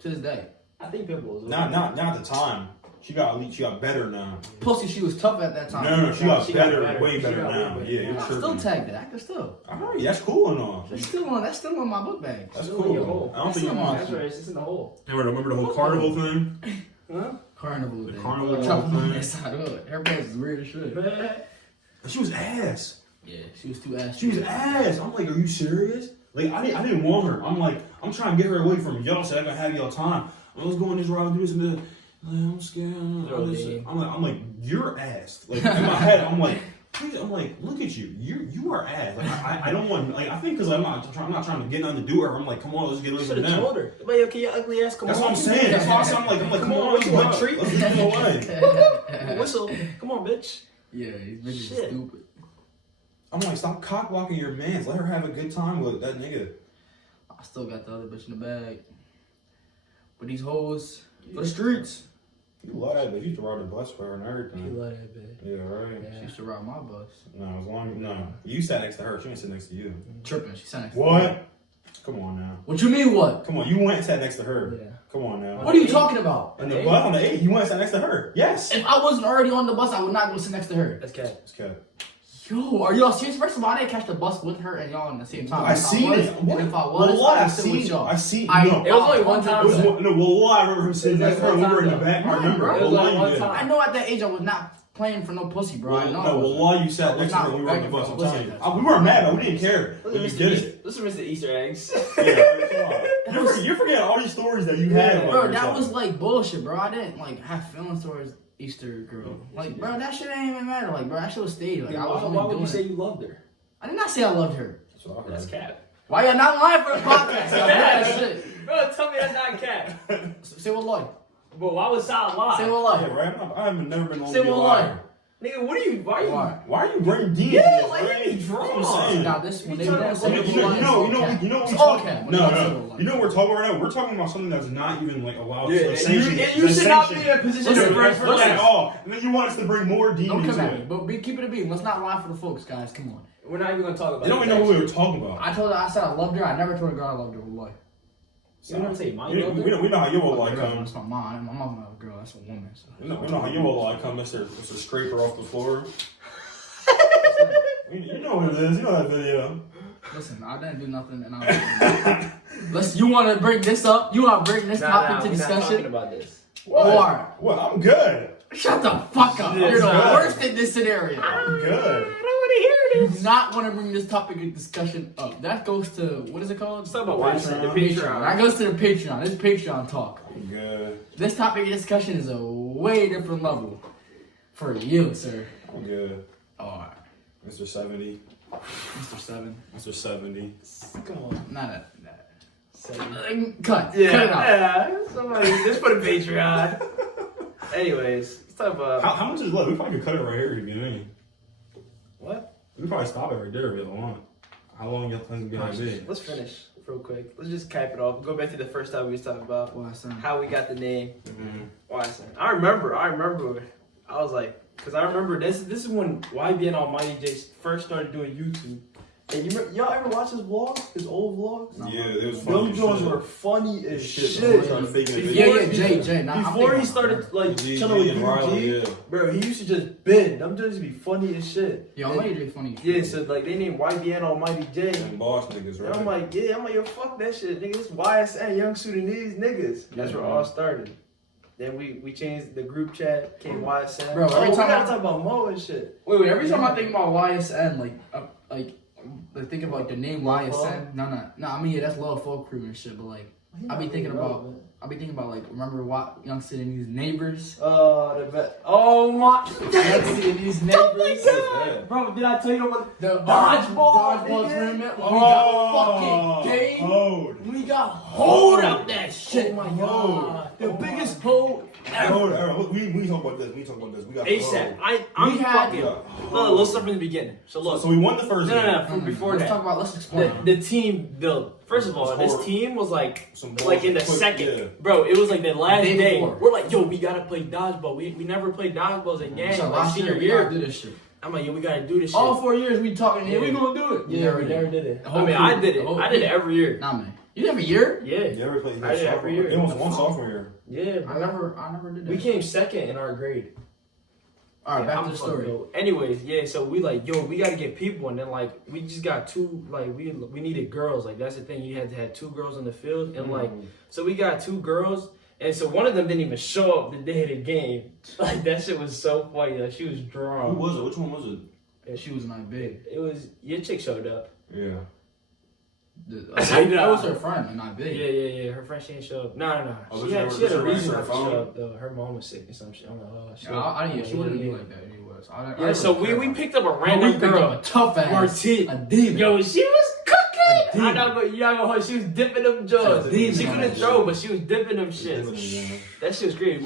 To this day. I think Pitbull is. Not at the time. She got elite. She got better now. Pussy, she was tough at that time. No, she got She got better, better. way She better got now. way better. Yeah, you're Yeah. tripping. Still tagged it. I can still. Alright, that's cool and all. That's still in my book bag. That's Still in your cool. hole. I don't think you That's want. That's right. It's just in the hole. Remember the whole carnival thing? Huh? Carnival. The day. carnival Chopping on thing. that side. Look, her pants is weird as shit. She was ass. Yeah, she was too ass. She was ass. I'm like, are you serious? Like, I didn't want her. I'm like, I'm trying to get her away from y'all so I can have y'all time. I was going this route, do this and this. Like, I'm scared. I'm like, you're ass. Like in my head, I'm like, please. I'm like, look at you. You are ass. Like, I don't want. Like, I think because I'm not trying to get nothing to do her. I'm like, come on, let's get away from Should have them. told her. But okay, your ugly ass. Come That's on. what I'm saying. That's what I'm saying. I'm like, come on, let's what go. treat? Let's get them away. Whistle. Come on, bitch. Yeah, these bitches Shit. are stupid. I'm like, stop cock blocking your mans. Let her have a good time with that nigga. I still got the other bitch in the bag. But these hoes for the streets. You love that, but you used to ride the bus for her and You everything. love that bitch. Yeah, right. She used to ride my bus. No, as long no. You sat next to her. She didn't sit next to you. Tripping. She sat next to me. What? Come on now. What you mean what? Come on. You went and sat next to her. Yeah. Come on now. What are you talking about? On the bus on the 8, you went and sat next to her. Yes. If I wasn't already on the bus, I would not go sit next to her. That's cat. It's cat. Yo, are y'all serious? First of all, I didn't catch the bus with her and y'all at the same time. I seen it. And if I was, Well, I I would sit with seen. y'all. I seen. I- No. It was only one time. It was one, no. Well, I remember him sitting next to her. We were in the back. I remember. It was Well, like you one did. time. I know at that age I was not playing for no pussy, bro. I know. I No, wasn't. well, you sat I was next to her not when we were on the begging bus. for I'm pussy telling you. at that We weren't mad, but we didn't care. But we did it. Listen to Mr. Easter eggs. Yeah, come on. You're forgetting all these stories that you had. about Bro, that yourself. was like bullshit, bro. I didn't like have feelings towards Easter girl. Like, bro, that shit ain't even matter. Like, bro, that shit was stayed. Like, I was only Why would doing you say it. you loved her? I did not say I loved her. That's what I heard. That's cat. Why y'all not lying for the podcast? Y'all mad as shit. Bro, tell me that's not cat. Say what lie. But why would Sal lie? Say what Yeah, lie. right? I haven't never been on Say to be a what liar. lie. Nigga, what are you? Why are you? Why? Why are you bringing demons? Yeah, in like, this, you right? be drawn. That's what I'm saying. Now this when they You don't trying say to- what You know lie, what we it's talking all about? cap. No, No. You know what we're talking about right now? We're talking about something that's not even like allowed. Yeah, like, sanctioned. you should not be in a Sanctioned. position Listen, to break for Listen, that. all. And then you want us to bring more Don't demons come at into me, it. but keep it a beam. Let's not lie for the folks, guys. Come on. We're not even gonna talk about They don't it. even know what we were talking about. I told her, I said I loved her. I never told a girl I loved her. Why? You know what I'm saying? My We know how your lie Girl, comes. that's not mine. My mom's not a girl. That's a woman. So. We know how your lie comes, Mr. Scraper off the floor. You know what it is. You know that video. Listen, I didn't do nothing, and I. You want to bring this up? You want to bring this topic to we're not talking discussion? about this. Or What? I'm good. shut the fuck up. Yeah, You're the sorry. worst in this scenario. I'm good. I don't want to hear You this. do not want to bring this topic of discussion up. That goes to what is it called? Let's talk about YSN, the Patreon. That Patreon. goes to the Patreon. This is Patreon talk. I'm good. This topic of discussion is a way different level for you, sir. I'm good. Alright, Mr. 70. Mr. 7. Mr. 70. Come on. Not that. Seven. Cut. Yeah, Cut it out. yeah. Somebody just put a Patreon. Anyways, let's type of How much is left? We probably could cut it right here if you mean. what? We could probably stop it right there if you want. How long y'all think it's gonna be? Let's finish real quick. Let's just cap it off. Go back to the first time we was talking about YSN. how we got the name. Mm-hmm. YSN. I remember. I was like, because I remember this is when YBN Almighty J first started doing YouTube. And you remember, y'all ever watch his vlogs? His old vlogs? Yeah, it was funny. Them joints were funny as shit. Started faking it. Yeah, Jay. Nah, Before he started like chilling with Riley, UG, bro, he used to just bend. Them joints used to be funny as shit. Yeah, Almighty J funny. Yeah, so like they named YBN Almighty J. And boss niggas, And right? I'm like, yo, fuck that shit, nigga. It's YSN, Young Sudanese niggas. That's where it all started. Then we changed the group chat, came YSN. Bro, every we time gotta talk about Mo and shit. Wait, every time I think about YSN, like think of like the name YSN. No. I mean, yeah, that's Love Folk Crew and shit, but like, I be thinking about like, remember what Young City's neighbors? Oh my! Young City's neighbors. Oh my god, bro! Did I tell you about The dodgeball tournament. We got fucking game. Hold. We got hold up that shit. Oh my god! The biggest hold Hold ever. on. We talk about this. We got ASAP. hold. I'm We had- fucking. Yeah. No, let's start from the beginning. So look. So we won the first game. No. From before Let's that. Let's explain. The team built. First of all, It's this hard. team was like Some in the quick, second, yeah. bro. It was like the last Day day. before. We're like, yo, we gotta play dodgeball. We never played dodgeball as a gang. So Like last senior year we year. gotta do this shit. I'm like, yo, we gotta do this shit. All 4 years we talking. Yeah, we Yeah. gonna do it. Yeah, we never did it. The I whole mean, crew. I did it. The whole I did it crew. every year. Nah, man. You did every year? Yeah, You ever played I did every year. It was one sophomore year. yeah, I bro. never did that. We came second in our grade. All right, Yeah, back I'm to the fucking story. dope. Anyways, yeah, so we like, yo, we gotta get people, and then like we just got two, like we needed girls, like that's the thing. You had to have 2 girls on the field, and like so we got 2 girls, and so one of them didn't even show up the day of the game. Like that shit was so funny. Like she was Who drunk. was it? Which one was it? Yeah, she was not big. It was your chick showed up. Yeah. That was her friend, and not big. Yeah. Her friend she didn't show up. No. Oh, She had was a her reason her not to phone? show up though. Her mom was sick or some shit. I'm like, oh shit. Yeah, she wouldn't be like that anyway. So Yeah, so we picked up a we random picked up girl. a tough ass, Martine. a demon. Yo, she was cooking. A I not go. She was dipping them jaws. A demon She on couldn't that throw, shit. but she was dipping them shits. That shit was great.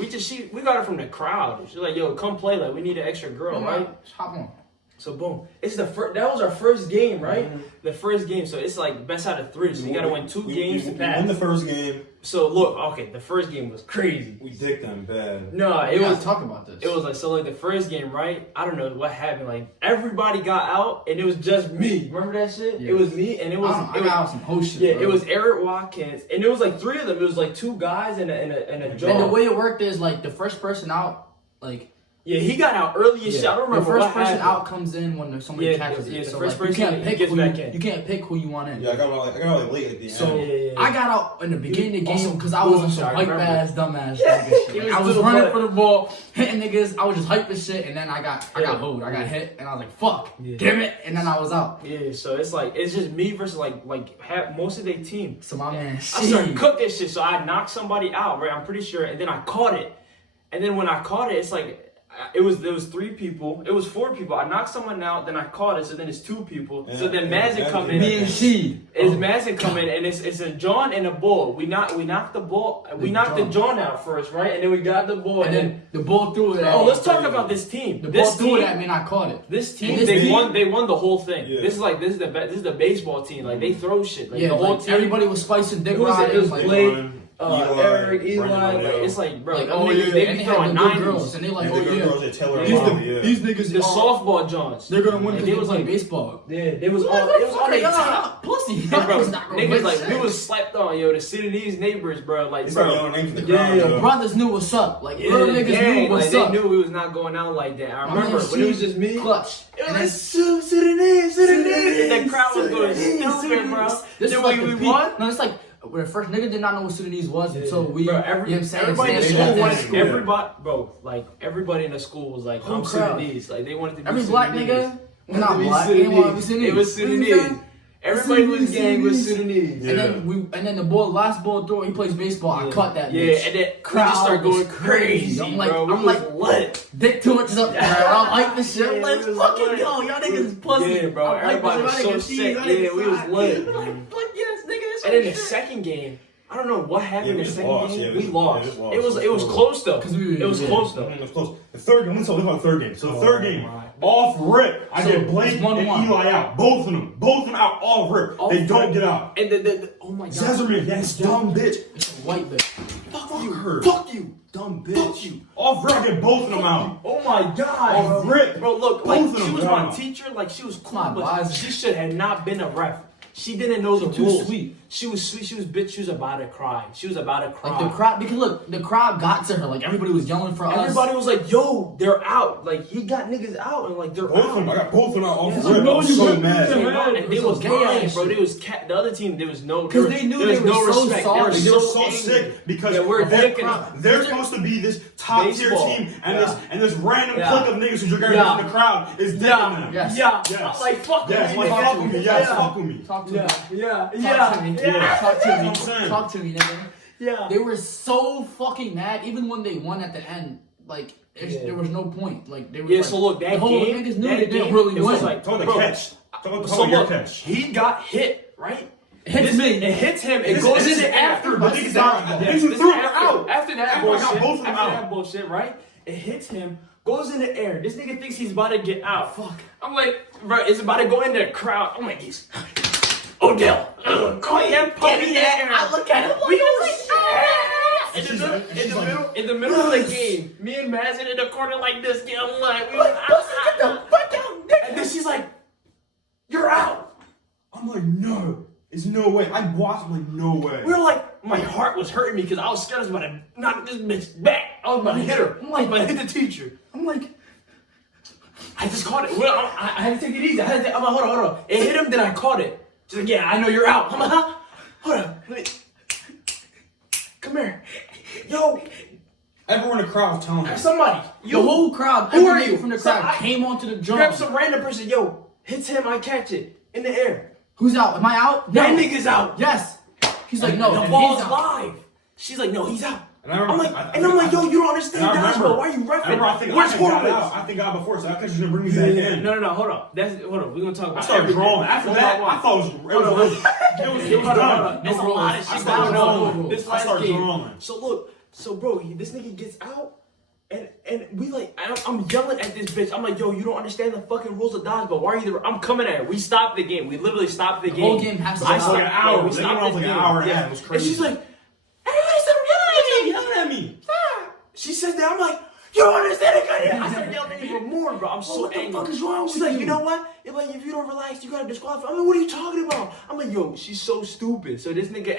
We got her from the crowd. She was like, yo, come play. Like we need an extra girl, right? Hop on. So boom, it's the first. That was our first game, right? The first game. So it's like best out of 3. So you gotta win 2 games to We pass. won the first game. So look, okay, the first game was crazy. We dicked them bad. No, We it gotta was. talk about this. It was like, so like the first game, right? I don't know what happened. Like everybody got out and it was just me. Remember that shit? Yeah. It was me and it was. I got some whole shit. Yeah, bro. it was Eric Watkins and it was like 3 of them. It was like 2 guys and a Joe. And the way it worked is like the first person out, like Yeah, he got out early as shit. I don't remember the first what person happened. out comes in when there's somebody Yeah, catches yeah, it. the So first like, you person can't pick gets who back in. you can't pick who you want in. Yeah, I got like late at the end. So Yeah. I got out in the beginning of the game Also, because I was on bullshit, some I hype remember. ass, dumbass Yeah, nigga he shit. was I was to the running butt. for the ball, hitting niggas. I was just hyping shit, and then I got Yeah. hold. I got hit, and I was like, "Fuck, Yeah. damn it!" And then I was out. Yeah, so it's like it's just me versus like half, most of their team. So my man, I started cooking shit, so I knocked somebody out, right? I'm pretty sure, and then I caught it, and then when I caught it, it's like. There was 3 people. It was 4 people. I knocked someone out, then I caught it. So then it's 2 people. So then Magic come in. me and Sheed. It's Magic come in, and it's a John and a Bull. We knocked the ball. We knocked the John out first, right? And then we got the ball. And then the ball threw it. oh, At let's talk about this team. the ball This threw it team. at me, and I caught it. This team, And this team- they won the whole thing. Yeah. This is the baseball team. Like they throw shit. Like Yeah, the whole like, team. everybody was spicing dick Who was it? It riding. was Like, Blake, Eric, Eli. Brandon Like, O'Neill. it's like, bro, like, oh niggas, yeah, they and be they had throwing the good 90s. girls, and they like, Yeah, oh the good yeah, girls at Taylor these, Mom, yeah. these niggas, The softball Johns. they're gonna win And because it they was play like- baseball. Yeah, it was on. It was on their top. Pussy. And bro, Niggas not gonna niggas win like shit. we was slept on, yo. The Sudanese neighbors, bro. Like, They started bro. yelling names in the Yeah, crowd. yeah, yo. brothers knew what's up. Like Yeah, little niggas gang, knew what's like, up. They knew we was not going out like that. I My remember man, when it was just me. clutch. It And was then- like Sudanese. And the crowd was going Sudanese, stupid, bro. This Then is like we the peak. won. No, it's like when the first nigga did not know what Sudanese was until we. Bro, you know what I'm saying? everybody in the Stand school up wanted. there. school. Everybody, bro, like everybody in the school was like, Whole I'm crowd. Sudanese. Like they wanted to be Every black Sudanese. nigga, well, not Wanted to be black, they wanted to be Sudanese. It was You know what I'm saying? Sudanese. Everybody in his gang was Sudanese. Yeah. And then the last ball throw, he plays baseball. I caught that. Yeah, bitch. and then Crowd we just started was going crazy. I'm like, bro. We I'm was like, lit. Dick 2 inches up there. I'm hyping this shit. I'm Yeah, like, we was fucking lit. go, y'all niggas is pussy. Yeah, bro, I'm hyping everybody this was shit. so Y'all niggas sick. see, y'all Yeah, niggas we was hot. lit. I'm like, fuck yes, nigga. That's And then my the shit. second game, I don't know what happened. Yeah, we the just second lost. game, Yeah, we lost. yeah, just lost. It was close though. Cause we It was yeah. close though. It was close. The third game, let's talk about the third game. So the third game, off rip, I get Blake and Eli out. Both of them out off rip. They don't get out. And oh my god. Zezerman, that dumb bitch. It's a white bitch. Fuck you. Fuck you. Dumb bitch. Fuck you. Off rip, I get both of them out. Oh my god. Off rip. Bro, look, Both like, of them she was out. my teacher, like, she was cool, My but advisor. she should have not been a ref. She didn't know the Too rules. sweet. She was sweet. She was bitch. She was about to cry. She was about to cry. Like the crowd, because look, the crowd got to her. Like everybody was yelling for us. Everybody was like, "Yo, they're out!" Like he got niggas out, and like they're Both of out. them, I got both of them out off Yeah. rip. I No, was you so wouldn't. mad. And they was gay lying, ass bro. shit. They was the other team. There was no Because they knew there was they were no so respect. sorry. They were so angry. sick because Yeah, we're thinking they're supposed to be this top tier Baseball. team, and Yeah. this random Yeah. clique of niggas who you're Yeah. in the crowd is digging them. Yes. Yeah, Yes. I'm like fuck Yes, with like me, fuck nigga. with me. Yes, Yeah. fuck with me. Talk to me. Yeah, Talk to me. yeah. Talk to me. Talk to me. That's what I'm saying. Talk to me, nigga. Yeah. They were so fucking mad, even when they won at the end. Like there was no point. Like they were. Yeah, like, so look, that the whole game, niggas knew that they didn't game, really it was win. like, Talk the bro, catch. Talk So your look, catch. he got hit, right? Hits me. It hits him. It This goes is in the after after. the This niggas is got after. niggas who threw him out. After that After I got bullshit. both of them After out. that bullshit, right? It hits him. Goes in the air. This nigga thinks he's about to get out. Fuck. I'm like, bro, it's about to go in the crowd. I'm like, he's Odell. Call him, pump in the air. I look at him. We was like, And she's in the middle of the game, me and Madison in the corner like this. Yeah, I'm like, we Get the fuck out, nigga. and then she's like, "You're out." I'm like, no. There's no way. I watched. I'm like, no way. We were like, my heart was hurting me because I was scared I was about to knock this bitch back. I was about to hit her. I'm like, about to hit the teacher. I'm like, I just caught it. Well, I had to take it easy. I'm like, hold on. It hit him, then I caught it. She's like, yeah, I know you're out. I'm like, huh? Hold on. Let me... Come here. Yo, Everyone in the crowd was telling me. somebody. the whole crowd. Who are everybody you? from the So crowd I- came onto the drum. Grab some random person. Yo, hits him, I catch it. In the air. Who's out? Am I out? That No. nigga's out. Yes. He's like, no. The and ball's he's out. live. She's like, no, he's out. And I remember, I'm like, yo, you don't understand and I that, remember- bro. Why are you I remember I reffing? think Where's I got Horowitz? out. I think I got before, so I think she's gonna bring me back in. No, hold on. Hold on. We're gonna talk I about started everything. drawing. After One that, by one. I thought it was Hold on. done. There's a No lot of rules. shit I started going on. drawing. This I last started game. drawing. So look, bro, this nigga gets out, and we like, I'm yelling at this bitch. I'm like, yo, you don't understand the fucking rules of dodgeball. Why are you there? I'm coming at her. We stopped the game. We literally stopped the game. whole game has to I stop. stopped Like an hour. We They stopped went off the like an game. hour and a Yeah. half. It was crazy. And she's like, everybody stop yelling at me. She says that. I'm like, you don't understand it. I started yelling even more, bro. I'm so what the angry. fuck is wrong She's with like, you? you know what? If you don't relax, you gotta disqualify. I'm like, what are you talking about? I'm like, yo, she's so stupid. So this nigga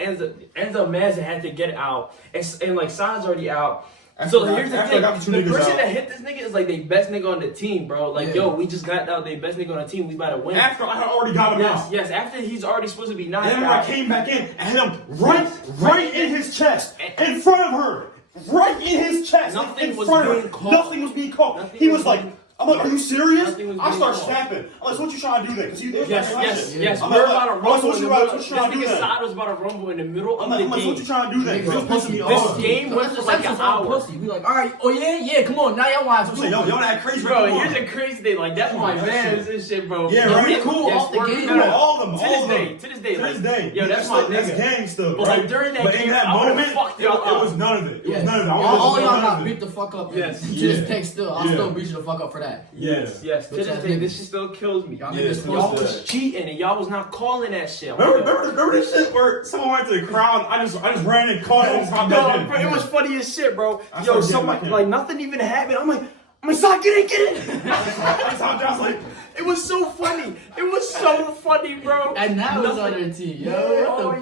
ends up mad and had to get out, and like San's already out. So here's the thing: the person that hit this nigga is like the best nigga on the team, bro. Like, yo, we just got out the best nigga on the team. We about to win. After I had already got him out. Yes. After he's already supposed to be knocked And then out. I came back in and hit him right in his chest, in front of her, right in his chest, Nothing in was front of being her. called. Nothing was being called. Nothing He was was like, being- I'm like, are you serious? Nothing was I being start called. snapping. I'm like, so what you trying to do then? Because Yes. I'm We're like, about to I'm like, rumble so in the what middle. you This trying to do nigga then? Side was about to rumble in the middle of I'm like, the so what you game. trying to do then? Because Niggas it was pissing me pussy. off. This game went for like an hour. Pussy. We like, all right, oh yeah, come on, now y'all want I'm to saying, y'all that crazy. Bro, come on. here's the crazy thing. Like, that's Come my on, that man shit. and shit, bro. Yeah, right? We cool off the we're game. good. All of them, To all this of day, them. to this day, To like, this day. yo, that's my That's nigga. gang stuff, But right? like during that But game, in that I would've moment, fucked it y'all was up. none of it. It was Yes. none of it. All y'all none got of it. beat the fuck up. Yes. To Yeah. this text still, I'll Yeah. still beat you the fuck up for that. Yes. To Bitch this ass day, niggas. this shit still kills me. Y'all Yeah, niggas Y'all close was that. cheating and y'all was not calling that shit. Remember this shit where someone went to the crowd? I just ran and caught it and popped No, back in. bro, it was funny as shit, bro. I Yo, started someone getting back like in. nothing even happened. I'm like, stop, get in. That's how I was like, It was so funny. It was so funny, bro. And now it's on Nothing- their team. Yo, what the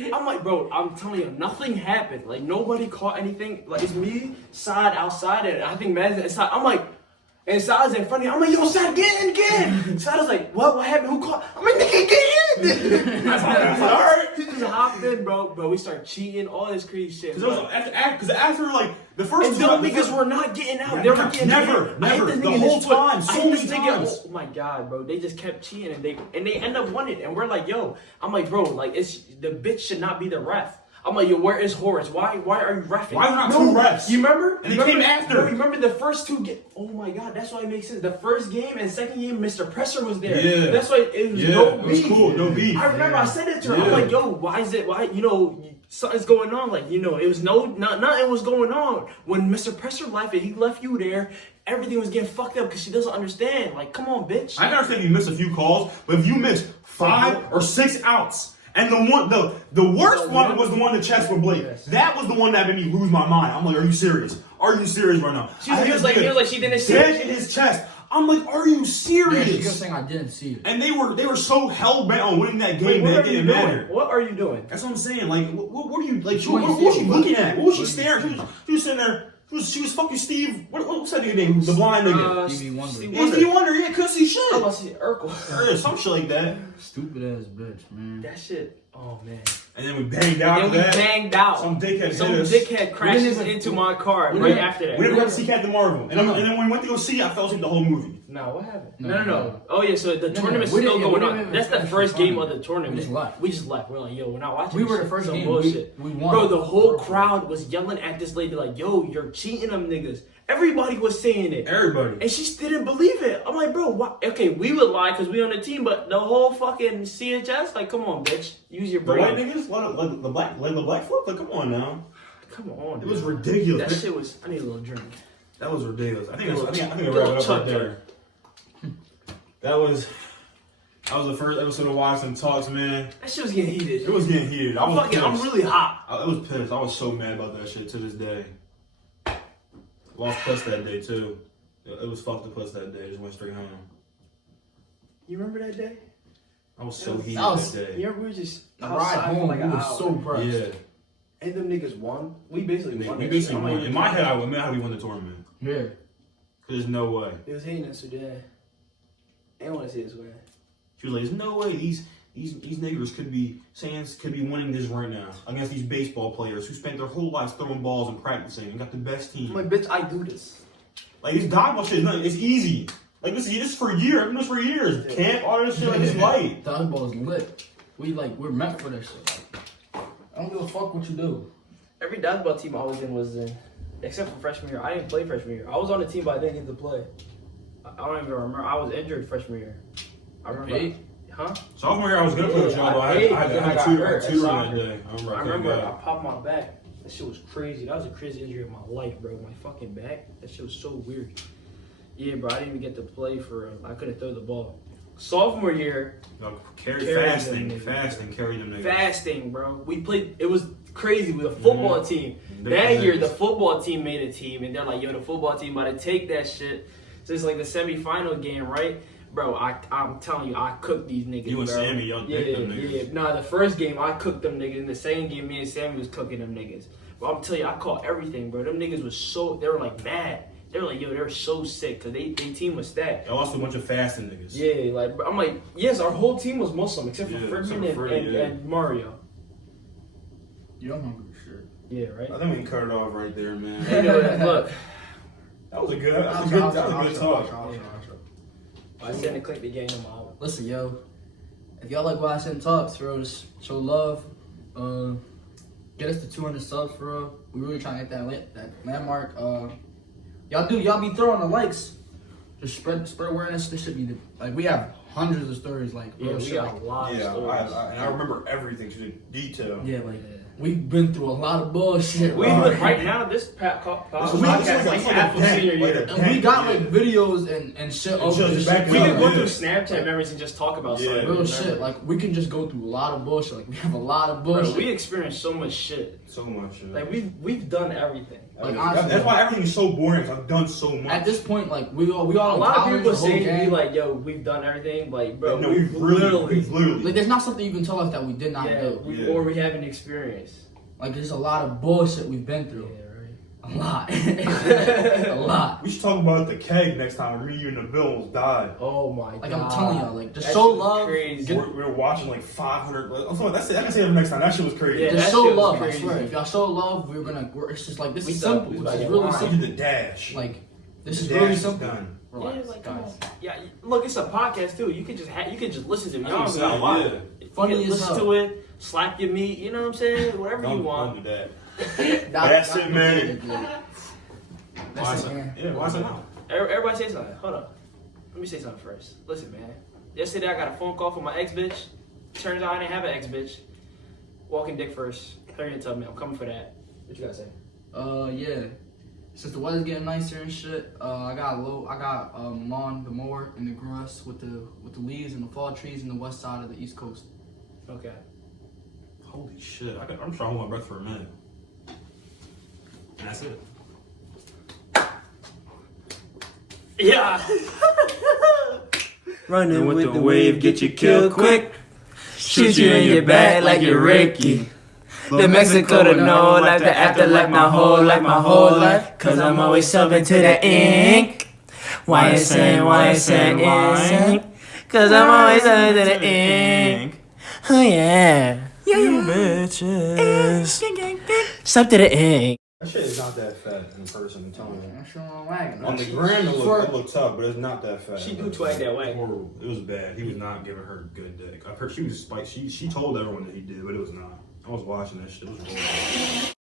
fuck? I'm like, bro, I'm telling you, nothing happened. Like, nobody caught anything. Like, it's me, Side outside, and I think Mad's inside. I'm like, and Side's in front of me. I'm like, yo, Side, get in. Side was like, what happened? Who caught? I'm like, nigga, get in. I was like, all right. He just hopped in, bro. We start cheating, all this crazy shit. Because after like the first And two them niggas were not getting out. They were getting Never. I hit this The nigga in whole his foot. time. I So hit this many nigga. times. Oh my god, bro. They just kept cheating and they end up winning. And we're like, yo. I'm like, bro, like the bitch should not be the ref. I'm like, yo, where is Horace? Why are you reffing? Why not two refs? You remember? And they came after. No, you remember the first two oh my god, that's why it makes sense. The first game and second game, Mr. Presser was there. Yeah. That's why it was it was cool, no beef. I remember I said it to her. I'm like, yo, why, something's going on. Like, it was nothing was going on. When Mr. Presser left and he left you there, everything was getting fucked up because she doesn't understand. Like, come on, bitch. I can understand you miss a few calls, but if you miss 5 or 6 outs, and the worst one was the one that chest with Blake. Yes. That was the one that made me lose my mind. I'm like, are you serious? Are you serious right now? He was like, she didn't see dead it. in his chest. I'm like, are you Yeah, serious? she kept saying I didn't see it. And they were so hell bent on winning that game Wait, that it didn't matter. What are you doing? That's what I'm saying. Like, what are you like? She What wasn't was she seeing it, looking but- at? What was she staring? She was sitting there. She was fucking Steve. What's that nigga name? The blind nigga. Stevie Wonder. Yeah, Stevie Wonder. Yeah, couldn't see shit. I want to see Urkel. Yeah, some shit like that. Stupid ass bitch, man. That shit. Oh man. And then we banged out. And we after that. banged out. Some dickhead. Some hit us. dickhead crashes even- into my car we right didn't- after that. We never got to see Captain Marvel. And then when we went to go see it, I fell asleep the whole movie. No, what happened? No. No. Oh yeah, so the tournament's we still didn't- going we on. didn't That's the finish first the game of tournament. the tournament. We just left. We're like, yo, we're not watching. We this were the shit. first Some game. bullshit. We won. Bro, the whole crowd was yelling at this lady like, yo, you're cheating them niggas. Everybody was saying it. Everybody. And she still didn't believe it. I'm like, bro, why? Okay, we would lie because we on the team, but the whole fucking CHS, like, come on, bitch. Use your The brain. white niggas, like the black folk, like come on now. Come on. It was dude. ridiculous. That shit was, I need a little drink. That was ridiculous. I think I Little wrap it up chug right there. That was the first episode of YSN Talks, man. That shit was getting heated. It was getting heated. I was pissed. I'm really hot. I was pissed. I was so mad about that shit to this day. Lost plus that day too. It was fucked the plus that day. Just went straight home. You remember that day? I was so heated that was- that day. You remember we were just The outside ride for home, like we an were hour. so impressed. Yeah, And them niggas won. We basically won. we that basically shit. won. In my head, I went, how we won the tournament. Yeah. There's no way. They was hating us today. They don't want to see us win. She was like, "There's no way these niggers could be winning this right now against these baseball players who spent their whole lives throwing balls and practicing and got the best team. I'm like, bitch, I do this. Like this dodgeball shit, it's easy. Like this is for years. I've been doing this for years. Yeah. Camp, all this shit, like it's light. Dodgeball is lit. We're meant for this shit. Like, I don't give a fuck what you do. Every dodgeball team I was in was in, except for freshman year. I didn't play freshman year. I was on the team, but I didn't get to play. I don't even remember. I was injured freshman year. I remember. Paid? Huh? Sophomore year, I was gonna play with y'all, but I had a tutor that day. I remember I remember. popped my back. That shit was crazy. That was the craziest injury of my life, bro. My fucking back. That shit was so weird. Yeah, bro. I didn't even get to play for. I couldn't throw the ball. Sophomore year, Carry them fasting, carry them niggas. fasting, bro. We played. It was crazy with a football team. Big That year, niggas. the football team made a team, and they're like, "Yo, the football team about to take that shit." So it's like the semifinal game, right? Bro, I'm telling you, I cooked these niggas. You and bro. Sammy, y'all dick them niggas. Yeah. Nah, the first game I cooked them niggas. In the second game, me and Sammy was cooking them niggas. But I'm telling you, I caught everything, bro. Them niggas was so. They were like mad. They were like, yo, they were so sick because they team was stacked. I lost a bunch of fasting niggas. Yeah, like I'm like, yes, our whole team was Muslim except for Yeah, Ferdinand except for Freddie, and Mario. You I'm hungry for shit. Yeah, right. I think we can cut it off right there, man. Anyway, look, That was a good talk. I said to click the game tomorrow. Listen, yo. If y'all like YSN Talks, bro, just show love. Get us to 200 subs, bro. We really trying to get that landmark. Y'all be throwing the likes. Just spread awareness. This should be like we have hundreds of stories. Like Yeah, real we shit. got a lot of Yeah, stories. and I remember everything to the detail. Yeah, like we've been through a lot of bullshit. We bro. look right now. This podcast like half of senior year. And we got like videos and shit of just this back shit. We up, can go yeah. through Snapchat memories and just talk about Yeah. something. Real shit. Like we can just go through a lot of bullshit. Like we have a lot of Bro, bullshit. we experienced so much shit. So much. Like we've done everything. Like, honestly, that's why everything is so boring. 'Cause I've done so much. At this point, like we all A lot of people the whole say to me gang. like, "Yo, we've done everything." Like, bro, no, we've we've literally. Like there's not something you can tell us that we did not do. Yeah. or we haven't experienced. Like there's a lot of bullshit we've been through. right. A lot. A lot. We should talk about the keg next time. Where me, you, and the Bill almost died. Oh my god. Like I'm telling y'all, like just That show shit was love. crazy. We were watching like 500. I'm sorry, that's it. I can say it next time. That shit was crazy. Yeah, Just that show shit was love. I crazy. swear. If y'all show love, it's just like this We is thought simple. we was This is about to really get I simple. did the dash. Like this is The really dash is simple. done. Relax, like, come guys. on. Yeah, look, it's a podcast too. You can just listen to it. Y'all That's don't gotta watch yeah. it. Funny You can as listen hell. to it, slap your meat. You know what I'm saying? Whatever you want. Don't do that. That's it, man. That's it, man. Yeah, why is it not? Everybody say something. Hold up. Let me say something first. Listen, man. Yesterday I got a phone call from my ex bitch. Turns out I didn't have an ex bitch. Walking dick first. Hurry and tell me. I'm coming for that. What you gotta say? Yeah. Since the weather's getting nicer and shit, I got lawn, the mower, and the grass with the leaves and the fall trees in the west side of the East Coast. Okay. Holy shit! I'm trying to hold my breath for a minute. And that's it. Yeah. Running with the wave, get you killed quick. Shoot you in your back like you're Ricky. The Mexico to know, like the afterlife, my whole life. Cause I'm always subbing to the ink. YSN, ink. Cause I'm always subbing to the ink. Oh yeah. You bitches. Sub to the ink. That shit is not that fat in person. I'm telling you. I'm sure I'm wagging. On the gram, it looked tough, but it's not that fat. She do twag that way. Horrible. It was bad. He was not giving her good dick. I've heard she was spiked. She told everyone that he did, but it was not. I was watching that shit. It was horrible.